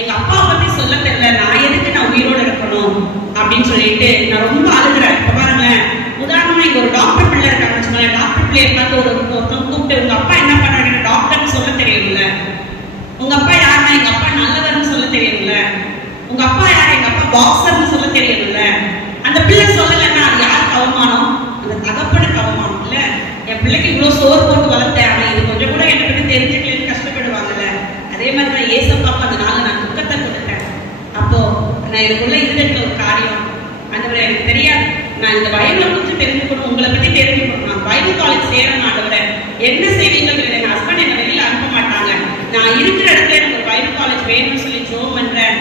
எங்க அப்பாவை பத்தி சொல்ல தெரியல, நான் எதுக்கு நான் உயிரோட இருக்கணும் அப்படின்னு சொல்லிட்டு நான் ரொம்ப அழுகிறேன். இப்ப பாருங்க, உதாரணமா இங்க ஒரு டாக்டர் பிள்ளை இருக்காங்கன்னு வச்சுக்கோங்க, டாக்டர் பிள்ளைய பார்த்து ஒருத்தவங்க கூப்பிட்டு உங்க அப்பா என்ன பண்றாங்க, டாக்டர்னு சொல்ல தெரியும்ல, உங்க அப்பா யாருன்னா எங்க அப்பா நல்லவர்னு சொல்ல தெரியும்ல, உங்க அப்பா யாரு, எங்க அப்பா பாக்ஸர்னு சொல்ல தெரியும்ல. அந்த பிள்ளை சொல்லலைன்னா அது யாருக்கு அவமானம், அந்த தகப்பனுக்கு அவமானம் இல்ல. என் பிள்ளைக்கு இவ்வளவு சோறு போட்டு வளர்த்தேன், அவன் இது கொஞ்சம் கூட என்னை பத்தி தெரிஞ்சுக்கலன்னு கஷ்டப்படுவாங்கல்ல. அதே மாதிரிதான் ஏசப்பாக்கு அந்த நாள் நான் துக்கத்தை கொடுத்தேன். அப்போ நான் எனக்குள்ள இருந்த ஒரு காரியம், ஆண்டவரே எனக்கு தெரியாது, நான் இந்த பைபிளை குறித்து தெரிஞ்சுக்கணும், உங்களை பத்தி தெரிஞ்சுக்கணும், நான் பைபிள் காலேஜ் சேரணும், ஆண்டவரே என்ன செய்வீங்க, எங்க ஹஸ்பண்ட் என்ன வெளியில அனுப்ப மாட்டாங்க, நான் இருக்கிற இடத்துல எனக்கு ஒரு பைபிள் காலேஜ் வேணும்னு சொல்லி ஜெபம் பண்றேன்.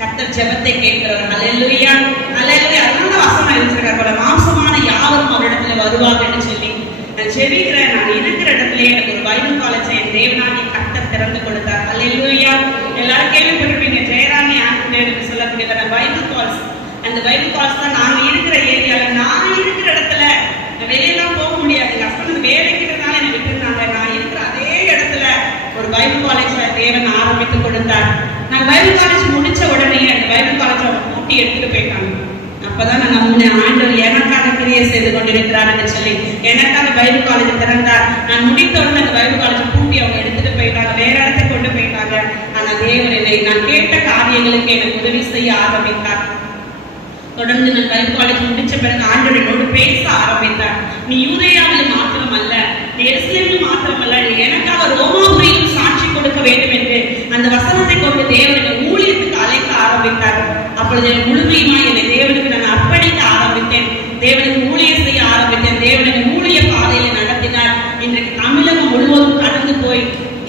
கர்த்தர் ஜெபத்தை கேட்கிறவர், ஹல்லேலூயா ஹல்லேலூயா. அதனால வசனம் எழுதிருக்கார் போல, மாம்சமான யாவரும் அவரிடத்துல வருவாங்கன்னு சொல்லி நான் ஜெபிக்கிறேன். நான் இருக்கிற இடத்துல எனக்கு ஒரு பைபிள் காலேஜ் என் தேவனாகிய கர்த்தர் திறந்து கொடுத்தார், ஹல்லேலூயா. எல்லாரும் கேள்விப்பட்டிருப்பீங்க, ஜெயராணி ஆண்டவருக்கு சொல்லக்கூடியதான பைபிள் காலேஜ். அந்த பைபிள் காலேஜ் தான் நாங்க இருக்கிற ஏரியால, நான் இருக்கிற இடத்துல வெளியெல்லாம் போக முடியாது, எங்க ஹஸ்பண்ட் வேலைக்கிறதுனால என்ன விட்டுருந்தாங்க, நான் இருக்கிற அதே இடத்துல ஒரு பைபிள் காலேஜ் தேவன் ஆரம்பித்து கொடுத்தார். நான் பைபிள் காலேஜ் முடிச்ச உடனே அந்த பைபிள் காலேஜ் அவங்க கூட்டி எடுத்துட்டு போயிட்டாங்க. அப்பதான் நான் நம்பினேன், ஆண்டவர் எனக்காக கிரியை செய்து கொண்டிருக்கிறார் என்று சொல்லி எனக்காக பைபிள் காலேஜ் திறந்தார். நான் முடித்த உடனே அந்த பைபிள் காலேஜ் கூட்டி அவங்க எடுத்துட்டு போயிட்டாங்க, வேற இடத்துக்கு கொண்டு போயிட்டாங்க. ஆனா தேவன் என்னை நான் கேட்ட காரியங்களுக்கு எனக்கு உதவி செய்ய ஆரம்பித்தார். தொடர்ந்து நான் பைபிள் காலேஜ் முடிச்ச பிறகு ஆண்டவர் என்னோடு பேச ஆரம்பித்தார். நீ யூதேயாவில் மாத்திரம் அல்ல, நீ எருசலேமில் மாத்திரம் அல்ல, நீ எனக்காக ரோமாபுரியில் சாட்சி கொடுக்க வேண்டும் என்று அந்த வசனத்தை கொண்டு தேவனை ஊழியத்துக்கு அழைக்க ஆரம்பித்தார். அப்பொழுது என் முழுமையுமாய் என்னை தேவனுக்கு நான் அர்ப்பணிக்க ஆரம்பித்தேன், தேவனுக்கு ஊழியம் செய்ய ஆரம்பித்தேன், தேவனுக்கு ஊழிய பாதையில நடத்தினார். இன்றைக்கு தமிழகம் முழுவதும் கடந்து போய்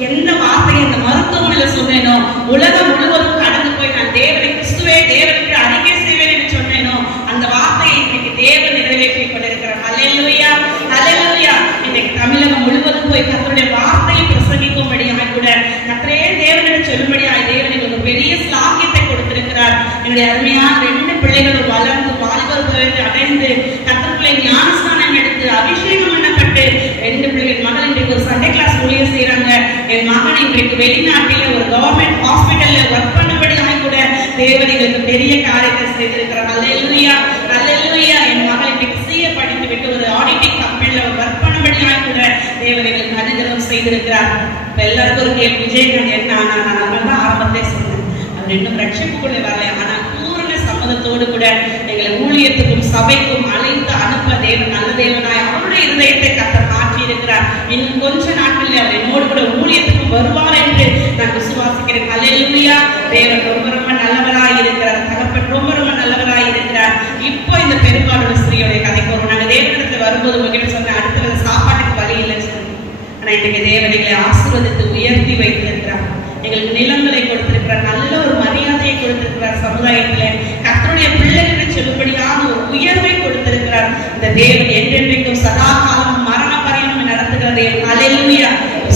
எந்த வார்த்தையை இந்த மருத்துவமனையில சொன்னேனோ, உலகம் முழுவதும் கடந்து போய் நான் தேவனை கிறிஸ்துவே தேவனுக்கு அறிக்கை செய்வேன் என்று சொன்னேனோ, அந்த வார்த்தையை இன்னைக்கு தேவன் நிறைவேற்றி கொண்டிருக்கிறார். அல்லேலூயா, அல்லேலூயா. இன்னைக்கு தமிழகம் முழுவதும் போய் கர்த்தருடைய வார்த்தையை பிரசங்கிக்கும்படியாக கூட கர்த்தரே தேவனிடம் சொல்லும்படியாக தேவன் எங்களுக்கு பெரிய ஸ்லாக்கியத்தை கொடுத்திருக்கிறார். என்னுடைய அருமையான 2 பிள்ளைகளும் வளர்ந்து வாலிபர் பருவத்தை அடைந்து கர்த்தருக்குள்ளே ஞானஸ்நானம் எடுத்து அபிஷேகம் பண்ணப்பட்டு 2 பிள்ளைகள் மகள் இன்றைக்கு ஒரு சண்டே கிளாஸ் ஊழியர் செய்யறாங்க. என் மகன் இன்றைக்கு வெளிநாட்டில ஒரு கவர்மெண்ட் ஹாஸ்பிட்டல்ல ஒர்க் பண்ணபடியாக கூட தேவன் எங்களுக்கு பெரிய காரியத்தை செய்திருக்கிறார். அல்லேலூயா, அல்லேலூயா. என் மகள் இன்றைக்கு CA படித்து விட்டு ஒரு ஆடிட்டிங் கம்பெனில ஒர்க் பண்ணபடியாக கூட தேவன் எங்களுக்கு அனுகிரகம் செய்திருக்கிறார். இப்ப எல்லாருக்கும் ஒரு கேள்வி, விஜயகாந்த் என்ன ஆனா? நான் தான் ஆரம்பத்திலே சொன்னேன், அவர் இன்னும் ரட்சிப்புக்குள்ளே வரல. ஆனா பூரண சம்மதத்தோடு கூட எங்களை ஊழியத்துக்கும் சபைக்கும் அழைத்து அனுப்ப தேவன் நல்ல தேவனாய் அவருடைய இருதயத்தை கர்த்தர் மாற்றி இருக்கிறார். இன்னும் கொஞ்ச நாட்களில் அவர் என்னோடு கூட ஊழியத்துக்கும் வருவார் என்று நான் விசுவாசிக்கிறேன். அல்லேலூயா. தேவன் ரொம்ப ரொம்ப நல்லவராய் இருக்கிறார். தகப்பன் ரொம்ப ரொம்ப நல்லவராய் இருக்கிறார். இப்போ இந்த பெரும்பாலான ஸ்திரீயோடைய கதைக்கு வரும். நாங்கள் தேவனிடத்தில் வரும்போது உங்ககிட்ட சொன்ன அடுத்த சாப்பாட்டுக்கு வழி இல்லைன்னு சொல்லி, ஆனா இன்றைக்கு தேவன் எங்களை ஆசீர்வதித்து உயர்த்தி வைத்திருக்கிறார். எங்களுக்கு நிலங்களை கொடுத்திருக்கிறார். நல்ல ஒரு மரியாதையை கொடுத்திருக்கிறார். சமுதாயத்துல கர்த்தருடைய பிள்ளைகளை சொல்லும்படியான ஒரு உயர்வை கொடுத்திருக்கிறார். இந்த தேவன் என்றென்றைக்கும் சதா காலம் மரண பரியந்தம் நடத்துகிற தேவன். அல்லேலூயா.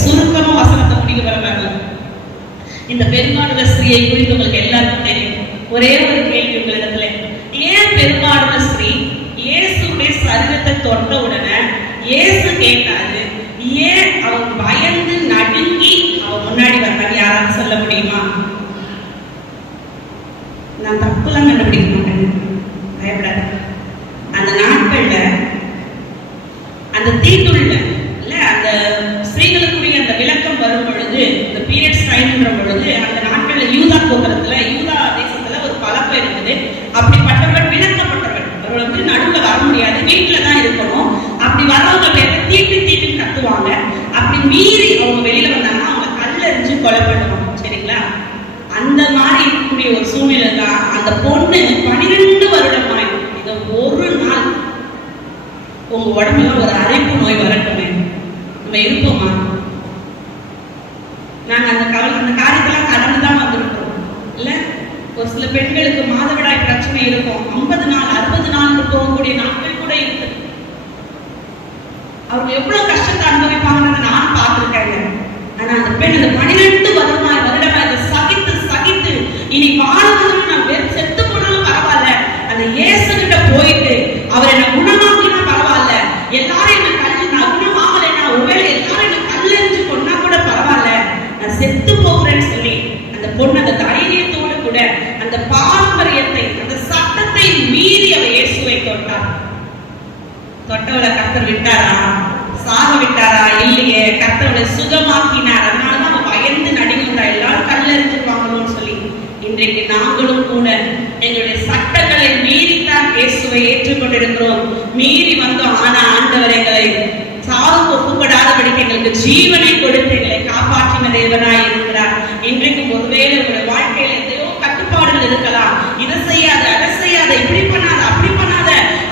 சுருக்கமா வசனத்தை முடிக்க வரலாங்க. இந்த பெரும்பாலுள்ள ஸ்திரீயை குறித்து உங்களுக்கு எல்லாருக்கும் தெரியும். ஒரே ஒரு கேள்வி உங்களிடத்துல, ஏன் பெரும்பாலுள்ள ஸ்திரீ இயேசுடைய சரீரத்தை தொட்ட உடனே இயேசு கேட்டாரு, ஏன் அவன் பயந்து நடுங்கி அவன் முன்னாடி வந்தாங்க? யாராவது சொல்ல முடியுமா? நான் தப்புலாம் கண்டுபிடிக்க மாட்டேன், பயப்படாத. அந்த நாட்கள்ல அந்த தீட்டுள்ள இல்ல அந்த ஸ்திரீகளுக்குரிய அந்த விளக்கம் வரும் பொழுது, இந்த பீரியட்ஸ் டைம்ன்ற பொழுது, அந்த நாட்கள்ல யூதா கோத்திரத்துல யூதா தேசத்துல ஒரு பழக்கம் இருக்குது. அப்படிப்பட்டவர்கள் விளக்கப்பட்டவர்கள், அவர்கள் நடுவுல வர முடியாது, வீட்டுல தான் இருக்கணும். அப்படி வரவங்க பேர் தீட்டு தீட்டுன்னு கத்துவாங்க. அப்படி மீறி அவங்க வெளியில வந்தாங்கன்னா அவங்க கல்லெறிஞ்சு கொலை பண்ணுவாங்க. சரிங்களா? அந்த மாதிரி இருக்கக்கூடிய ஒரு சூழ்நிலை தான் அந்த பொண்ணு 12 வருடமாய் இதை ஒரு நாள் உங்க உடம்புல ஒரு அரைப்பு நோய் வரட்டுமே, நம்ம இருப்போமா? நாங்க அந்த காரியத்தெல்லாம் கடந்துதான் வந்திருக்கிறோம் இல்ல? ஒரு சில பெண்களுக்கு மாதவிடாய் பிரச்சனை இருக்கும். 50 நாள் 60 நாள் போகக்கூடிய நாட்கள் கூட இருக்கு. அவங்க எவ்வளவு கஷ்டத்தை அனுபவிப்பாங்கன்னு நான் பார்த்திருக்கேங்க. ஆனா அந்த பெண் அந்த 12 வருடமா அதை சகித்து சகித்து இனி வாழ்வதற்கு நான் வெறும் செத்து போனாலும் பரவாயில்ல, அந்த இயேசு கிட்ட போயிட்டு அவர் என்ன குணமாக்கினா பரவாயில்ல, எல்லாரும் என்ன நான் குணமாகலைன்னா ஒருவேளை எல்லாரும் என்ன கல்லெறிஞ்சு கொண்டா கூட பரவாயில்ல, நான் செத்து போகிறேன்னு சொல்லி அந்த பொண்ணு அந்த தைரியத்தோடு கூட அந்த பாரம்பரியத்தை அந்த சட்டத்தை மீறி அவர் இயேசுவை தொட்டார். தொட்டவளை கர்த்தர் விட்டாரா? சாக விட்டாரா? இல்லையே, கர்த்தரை சுகமாக்கினார். அதனாலதான் அவன் பயந்து நடுங்கினார், எல்லாரும் கல்லெறிஞ்சிருவாங்களோன்னு சொல்லி. இன்றைக்கு நாங்களும் கூட எங்களுடைய சட்டங்களை மீறித்தான் இயேசுவை ஏற்றுக்கொண்டிருக்கிறோம். மீறி வந்தோம். ஆனா ஆண்டவர் எங்களை சாவுக்கு ஒப்புப்படாதபடிக்கு எங்களுக்கு ஜீவனை கொடுத்து எங்களை காப்பாற்றின தேவனாய் இருக்கிறார். இன்றைக்கும் ஒருவேளை உங்களுடைய வாழ்க்கையில எதையோ கட்டுப்பாடுகள் இருக்கலாம். இதை செய்யாத, அதை செய்யாத, இப்படி பண்ணாத, அப்படி பண்ணாத,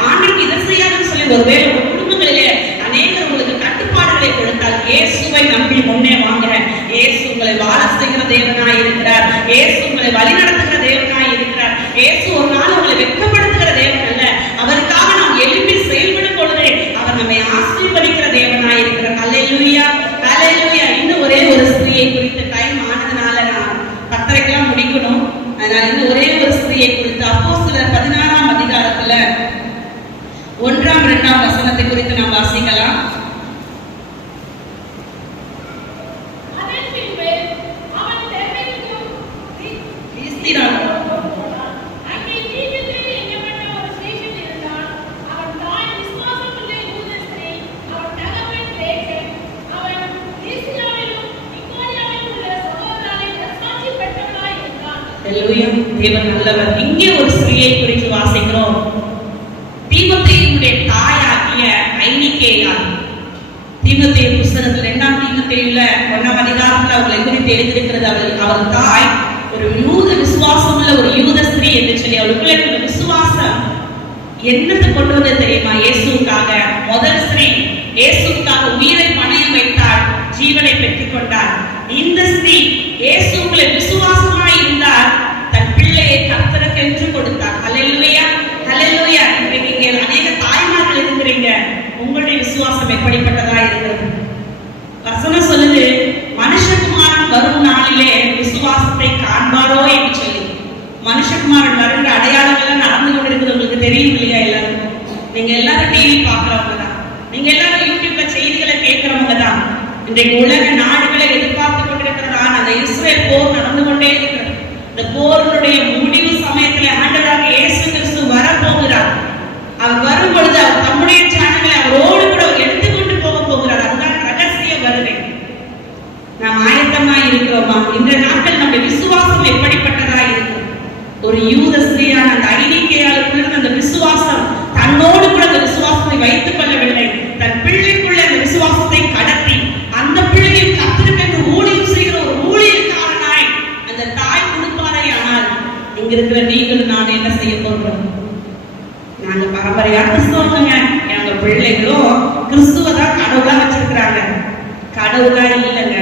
ஆண்டுக்கு இதை செய்யாதுன்னு சொல்லி ஒருவேளை உங்க குடும்பங்களிலே அநேகர் உங்களுக்கு கட்டுப்பாடுகளை கொடுத்தால் இயேசுவை நம்பி முன்னே வாங்க. இயேசு உங்களை வாழ செய்கிற தேவனாய் இருக்கிறார். இயேசு உங்களை வழி நடத்துகிற தேவனாய் இருக்கிறார். இயேசு ஒரு நாள் உங்களை வெட்கப்படுத்துகிற தேவன் அல்ல. அவருக்காக நாம் எழுப்பி செயல்படும் பொழுதே அவர் நம்மை ஆசீர்வதிக்கிற தேவனாய் இருக்கிறார். அல்லேலூயா, அல்லேலூயா. இன்னும் ஒரே ஒரு ஸ்திரீயை குறித்த டைம் ஆனதுனால நான் 10:30 முடிக்கணும். அதனால இன்னும் ஒரே ஒரு ஸ்திரீயை குறித்து அப்போஸ்தலர் 16ஆம் அதிகாரத்துல 1ஆம் 2ஆம் வசனத்தை குறித்து நாம் வாசிக்கலாம். தேவன் நல்லவர். இங்கே ஒரு ஸ்திரீயை குறித்து வாசிக்கிறோம். தீமோத்தேயுடைய தாயாகிய ஐனிகேயாள். தீமோத்தேயு புத்தகத்தில் 2ஆம் தீமோத்தேயுல 1ஆம் அதிகாரத்தில் அவர்களை குறித்து எழுதியிருக்கிறது. அவர் தாய் ஒரு யூத விசுவாசம் உள்ள ஒரு யூத ஸ்திரீ என்று சொல்லி அவளுக்குள்ள இருக்கிற விசுவாசம் என்னத்தை கொண்டு வந்து தெரியுமா? இயேசுக்காக முதல் ஸ்திரீ இயேசுக்காக உயிரை பணயம் வைத்தாள், ஜீவனை பெற்றுக் கொண்டாள். ஸ்திரீ இயேசுவுக்குள்ளே விசுவாசமாய் இருந்தார், தன் பிள்ளையை கர்த்தருக்கென்று கொடுத்தார். ஹல்லேலூயா, ஹல்லேலூயா. நீங்க அநேக தாய்மார்கள் இருக்கிறீங்க, உங்களுடைய விசுவாசம் எப்படிப்பட்டதா இருக்கிறது? வசனம் சொல்லுது, மனுஷகுமாரன் வரும் நாளிலே விசுவாசத்தை காண்பாரோ என்று சொல்லி. மனுஷகுமாரன் வருகிற அடையாளங்கள் நடந்து கொண்டிருக்கிறது உங்களுக்கு தெரியும் இல்லையா? எல்லாரும் நீங்க எல்லாரும் டிவி பாக்குறவங்க தான், நீங்க எல்லாரும் யூடியூப்ல செய்திகளை கேட்கிறவங்க தான். இன்றைக்கு உலக நாடுகளை எதிர்பார்த்து கொண்டிருக்கிறதான அந்த இஸ்ரேல் போர் நடந்து கொண்டே இருக்கிறது. இந்த போருடைய முடிவு சமயத்தில் ஆண்டவராக இயேசு கிறிஸ்து வரப்போகிறார். அவர் வரும் பொழுது அவர் தம்முடைய சேனலை அவரோடு கூட எடுத்துக்கொண்டு போக போகிறார். அதுதான் ரகசிய வருகை. நாம் ஆயத்தமா இருக்கிறோமா? இந்த நாட்கள் நம்முடைய விசுவாசம் எப்படிப்பட்டதா இருக்கு? ஒரு யூத ஸ்திரீயான அந்த ஐனிக்கேயாளுக்குள்ள அந்த விசுவாசம் தன்னோடு கூட அந்த விசுவாசத்தை வைத்துக் கொள்ளவில்லை, தன் பிள்ளைக்குள்ள அந்த விசுவாசத்தை கடத்தி அந்த பிள்ளையும் கர்த்தருக்கு ஊழியம் செய்கிற ஒரு ஊழியக்காரனாய் அந்த தாய் கொடுப்பாரே. ஆனால் இங்க இருக்கிற நீங்கள் நான் என்ன செய்ய போகிறோம்? நாங்க பரம்பரையா கிறிஸ்தவங்க, எங்க பிள்ளைகளும் கிறிஸ்துவதான் கடவுளா வச்சிருக்கிறாங்க. கடவுளா இல்லைங்க,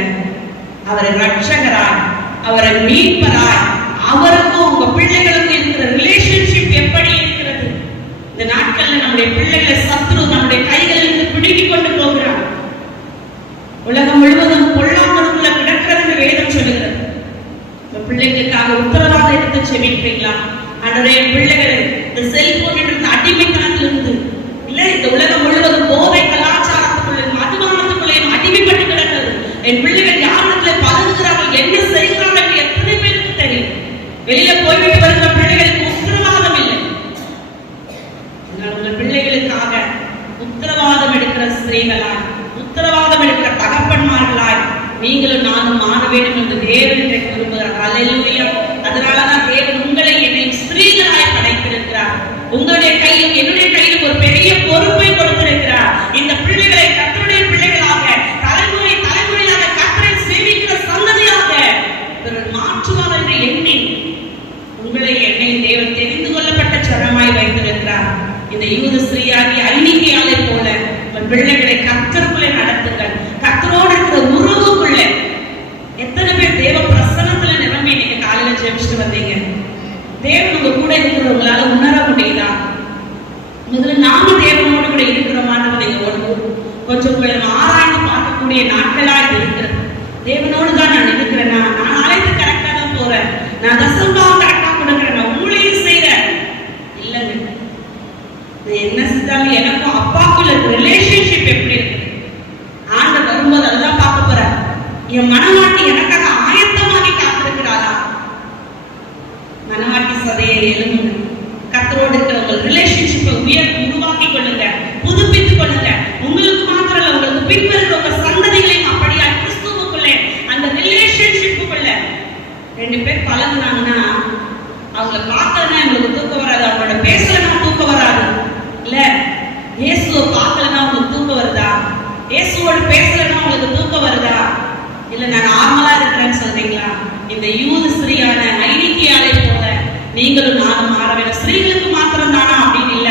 அவரை ரட்சகராய், அவரை மீட்பராய், அவருக்கும் உங்க பிள்ளைகளுக்கும் இருக்கிற ரிலேஷன்ஷிப் எப்படி இருக்கிறது? இந்த நாட்கள்ல நம்முடைய பிள்ளைகளை சத்ரு நம்முடைய கைகளில் இருந்து பிடுங்கிக் கொண்டு போகிறார். உலகம் முழுவதும் பொல்லாமலுக்குள்ள கிடக்கிறது வேதம் சொல்லுகிறது. இந்த பிள்ளைகளுக்காக உத்தரவாதம் எடுத்து செபிக்கிறீங்களா? ஆண்டவரே, பிள்ளைகளை இந்த செல்போன் என்ற அடிமைத்தனத்திலிருந்து இல்ல, இந்த உலகம் முழுவதும் போதை கலாச்சாரத்துக்குள்ள மதுபானத்துக்குள்ளேயும் அடிமைப்பட்டு கிடக்கிறது. என் பிள்ளைகள் யாரிடத்துல பழகுகிறார்கள், என்ன செய்கிறார்கள் எத்தனை பேருக்கு தெரியும்? வெளியில போய்விட்டு வருகிற பிள்ளைகளுக்கு உத்தரவாதம் இல்லை. உங்கள் பிள்ளைகளுக்காக உத்தரவாதம் எடுக்கிற ஸ்திரீகளாய், உத்தரவாதம் எடுக்கிற தகப்பன்மார்களாய் நீங்களும் நானும் மாற வேண்டும் என்று தேவன் இன்றைக்கு விரும்புகிறார். ஹல்லேலூயா. அதனாலதான் தேவன் உங்களை என்னை ஸ்திரீகளாய் படைத்திருக்கிறார். உங்களுடைய கையில் என்னுடைய கையில் ஒரு பெரிய பொறுப்பை கொடுத்திருக்கிறார். இந்த பிள்ளைகளை கர்த்தருடைய பிள்ளைகளாக, தலைமுறை தலைமுறையாக கர்த்தரை சேவிக்கிற சந்ததியாக மாற்றுவார் என்று எண்ணி உங்களை என்னை தேவன் தெரிந்து கொள்ளப்பட்ட சனமாய் வைத்திருக்கிறார். இந்த யூத ஸ்திரீயாகி ஐனிக்கேயாளை போல உங்கள் பிள்ளைகளை கர்த்தருக்குள்ளே நடத்துங்கள். கர்த்தரோடு இருக்கிற உறவுக்குள்ள எத்தனை பேர் தேவ பிரசன்னத்துல நிரம்பி நீங்க காலையில ஜெபிச்சுட்டு வந்தீங்க? தேவன் உங்க கூட இருக்கிறவங்களால உணர முடியுதா? முதல்ல நாம தேவனோடு கூட இருக்கிறோமான்னு நீங்க கொஞ்சம் ஆராய்ந்து பார்க்கக்கூடிய நாட்களா இது இருக்கிறது. தேவனோடு தான் நான் இருக்கிறேன், நான் அழைத்து கரெக்டா தான் போறேன், நான் தசம்பாவம் கரெக்டா கொடுக்கிறேன், நான் ஊழியம் செய்யறேன் இல்லைங்க. என்ன செஞ்சாலும் எனக்கும் அப்பாக்குள்ள ரிலேஷன்ஷிப் எப்படி இருக்கு? ஆண்டு வரும்போது அதுதான் பார்க்க போறேன். என் மனவாட்டி எனக்காக ஆயத்தமாகி காத்திருக்கிறாரா? மனவாட்டி சதையை எழுங்க. கர்த்தரோடு இருக்கிற உங்கள் ரிலேஷன்ஷிப்பை உருவாக்கி கொள்ளுங்க, புதுப்பித்துக் கொள்ளுங்க. உங்களுக்கு மாத்திரம் இல்ல, உங்களுக்கு பின்வருகிற உங்க சந்ததிகளையும் அப்படியா கிறிஸ்துவுக்குள்ளே அந்த ரிலேஷன்ஷிப்புக்குள்ள ரெண்டு பேர் பழகுனாங்கன்னா அவங்களை பார்க்கலன்னா எங்களுக்கு தூக்கம் வராது, அவங்களோட பேசலன்னா தூக்கம் வராது இல்ல. இயேசுவை பார்க்கலன்னா உங்களுக்கு தூக்கம் வருதா? இயேசுவோடு பேசலன்னா உங்களுக்கு தூக்கம் வருதா? இல்ல நான் நார்மலா இருக்கிறேன்னு சொல்றீங்களா? இந்த யூத ஸ்திரீயான ஐனிக்கேயாளை போல நீங்களும் நானும் மாற வேண்டும். ஸ்திரீகளுக்கு மாத்திரம் தானா அப்படின்னு இல்ல.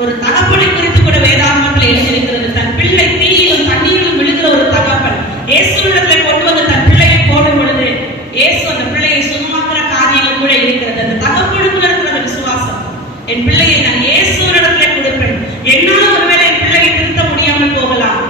ஒரு தகப்பனை குறித்து கூட வேதாகமத்தில் எழுதியிருக்கிறது. தன் பிள்ளை தீயிலும் தண்ணீரிலும் விழுகிற ஒரு தகப்பன் இயேசுவிடத்தை கொண்டு வந்து தன் பிள்ளையை போடும் பொழுது இயேசு அந்த பிள்ளையை சுகமாக்குற காரியங்கள் கூட இருக்கிறது. அந்த தகப்பனுக்குள்ள இருக்கிற விசுவாசம், என் பிள்ளையை நான் இயேசுவிடத்திலே கொடுப்பேன். என்னால ஒருவேளை என் பிள்ளையை திருத்த முடியாமல் போகலாம்,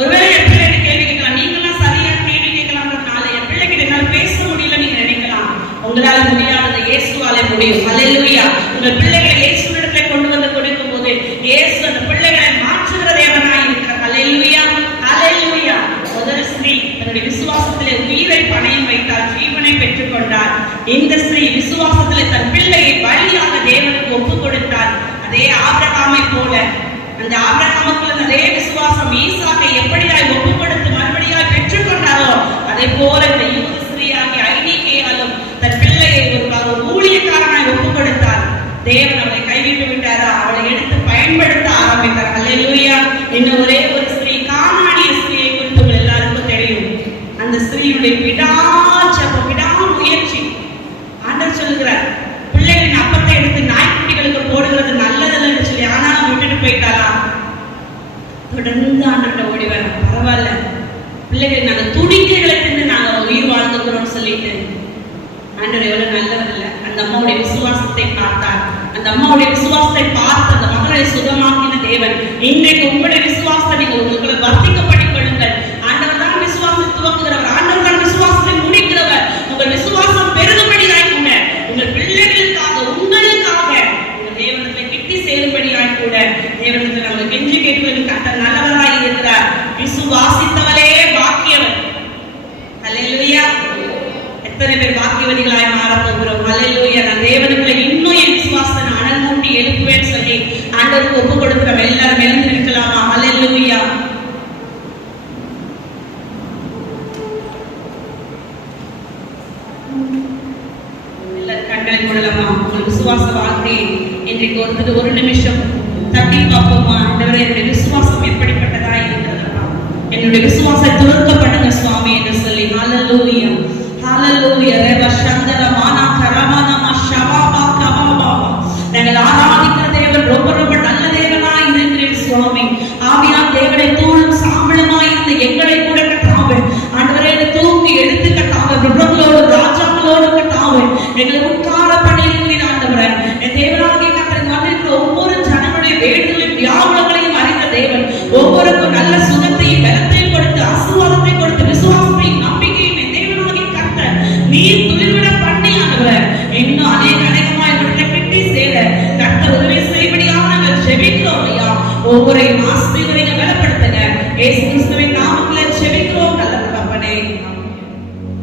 ஒருவேளை என் பிள்ளை கேள்வி கேட்கலாம், நீங்களாம் சரியா கேள்வி கேட்கலாம்ன்றதுனால என் பிள்ளைகிட்ட என்னால் பேச முடியல நீங்க நினைக்கலாம். உங்களால முடியாததை இயேசுவாலே முடியும். ஹல்லேலூயா. உங்கள் பிள்ளைகளை இயேசுவிடத்திலே கொண்டு வந்து கொடுக்கும் போது இயேசு அந்த பிள்ளைகளை மாற்றுகிற தேவனாய் இருக்கிறார். ஹல்லேலூயா, ஹல்லேலூயா. முதல் ஸ்திரீ தன்னுடைய விசுவாசத்திலே உயிரை பணயம் வைத்தால் ஜீவனை பெற்றுக் கொண்டார். இந்த ஸ்திரீ விசுவாசத்திலே தன் பிள்ளையை பலியாக தேவனுக்கு ஒப்புக் கொடுத்தார். அதே ஆபிரகாமை போல அந்த ஆபிரகாமுக்குள்ள அதே விசுவாசம் ஈசாக்கை எப்படியாய் ஒப்புக் கொடுத்து மறுபடியாய் பெற்றுக் கொண்டாரோ அதே போல இந்த யூத ஸ்திரீயாகிய ஐனிக்கேயாளும் தன் பிள்ளையை ஒரு ஊழியக்காரனாய் ஒப்புக் கொடுத்தார். தேவன் அவளை கைவிட்டு விட்டாரா? அவளை எடுத்து பயன்படுத்த ஆரம்பித்தார். ஹல்லேலூயா. இன்னும் ஒரே ஒரு ஸ்திரீ, கானானிய ஸ்திரீயை குறித்து உங்கள் எல்லாருக்கும் தெரியும். அந்த ஸ்திரீயுடைய விடாமுயற்சி. ஆண்டவர் சொல்லுகிறார், பிள்ளைகளின் அப்பத்தை எடுத்து நாய்க்குட்டிகளுக்கு போடுகிறது நல்லதில்லைன்னு சொல்லி ஆனாலும் விட்டுட்டு போயிட்டாரா? தொடர்ந்து ஆண்டவர்கிட்ட ஓடி வர, பரவாயில்ல பிள்ளைகள் நாங்கள் துடிக்கைகளை தின்னு நாங்கள் உயிர் விசுவாசத்தை பார்த்தார். அந்த அம்மாவுடைய விசுவாசத்தை பார்த்து அந்த மகளை சுகமாக்கின தேவன் இன்றைக்கு உங்களுடைய விசுவாசத்தை நீங்கள் உங்களை வர்த்திக்கப்பட்டுக் கொள்ளுங்கள். ஆண்டவர் தான் விசுவாசத்தை துவக்குகிறவர், ஆண்டவர் தான் விசுவாசத்தை முடிக்கிறவர். உங்கள் விசுவாசம் பெருகும்படியாய் கூட, உங்கள் பிள்ளைகளுக்காக, உங்களுக்காக உங்கள் தேவனத்தை கிட்டி சேரும்படியாய் கூட தேவனத்தை நம்மளுக்கு கெஞ்சி கேட்பது கர்த்தர் நல்லவராய் இருக்கிறார். விசுவாசித்தவளே பாக்கியவன். அல்லேலூயா. எத்தனை பேர் பாக்கியவதிகளாய் மாறப் போகிறோம். அல்லேலூயா. நான் தேவனுக்குள்ள இன்னும் என் விசுவாசத்தை அனல் மூட்டி எழுப்புவேன்னு சொல்லி ஆண்டவருக்கு ஒப்பு கொடுக்கிறோம். எல்லாரும் எழுந்து நிற்கலாமா? அல்லேலூயா. எல்லாரும் கண்களை மூடலாமா? உங்கள் விசுவாச வாழ்க்கை இன்றைக்கு ஒரு நிமிஷம் தட்டி பார்ப்போமா? ஆண்டவரே, என்னுடைய விசுவாசம் எப்படிப்பட்டதா இருக்கிறதா? என்னுடைய விசுவாசத்தை துறக்கப்படுங்க சுவாமி என்று சொல்லி ஹல்லேலூயா ஹல்லேலூயா. ரேவ சந்தர மானா கரமான மஷவாபா கபாபா. நாங்கள் ஆராதிக்கிற தேவன் ரொம்ப ரொம்ப நல்ல தேவனாய் இருக்கிறீர் சுவாமி. ஆவியான் தேவனை தூளும் சாம்பலுமாய் இருந்த எங்களை கூட கட்டாவே ஆண்டவரே, தூக்கி எடுத்து கட்டாவே விபரங்களோடு ராஜாக்களோடு கட்டாவே எங்களை உட்கார பண்ணியிருக்கிறீர் ஆண்டவரே. என் தேவனாகிய கர்த்தர் வந்திருக்கிற ஒவ்வொரு ஜனங்களுடைய வேண்டுதலையும் வியாகுலங்களையும் அறிந்த தேவன் ஒவ்வொருக்கும் நல்ல சுகத்தையும் பலத்தையும் கொடுத்து ஆசீர்வாதத்தை கொடுத்து விசுவாசத்தையும் நம்பிக்கையும் என் தேவனாகிய கர்த்தர் நீர் துளிர்விட பண்ணி ஆண்டவரே இன்னும் அநேகமாய் இவர்களை கிட்டி சேர கர்த்தர் உதவி செய்யும்படியாக நாங்கள் ஜெபிக்கிறோம் ஐயா. ஒவ்வொரு ஆசீர்வாதத்தை பலப்படுத்துங்க. இயேசு கிறிஸ்துவின் நாமத்தில் ஜெபிக்கிறோம்.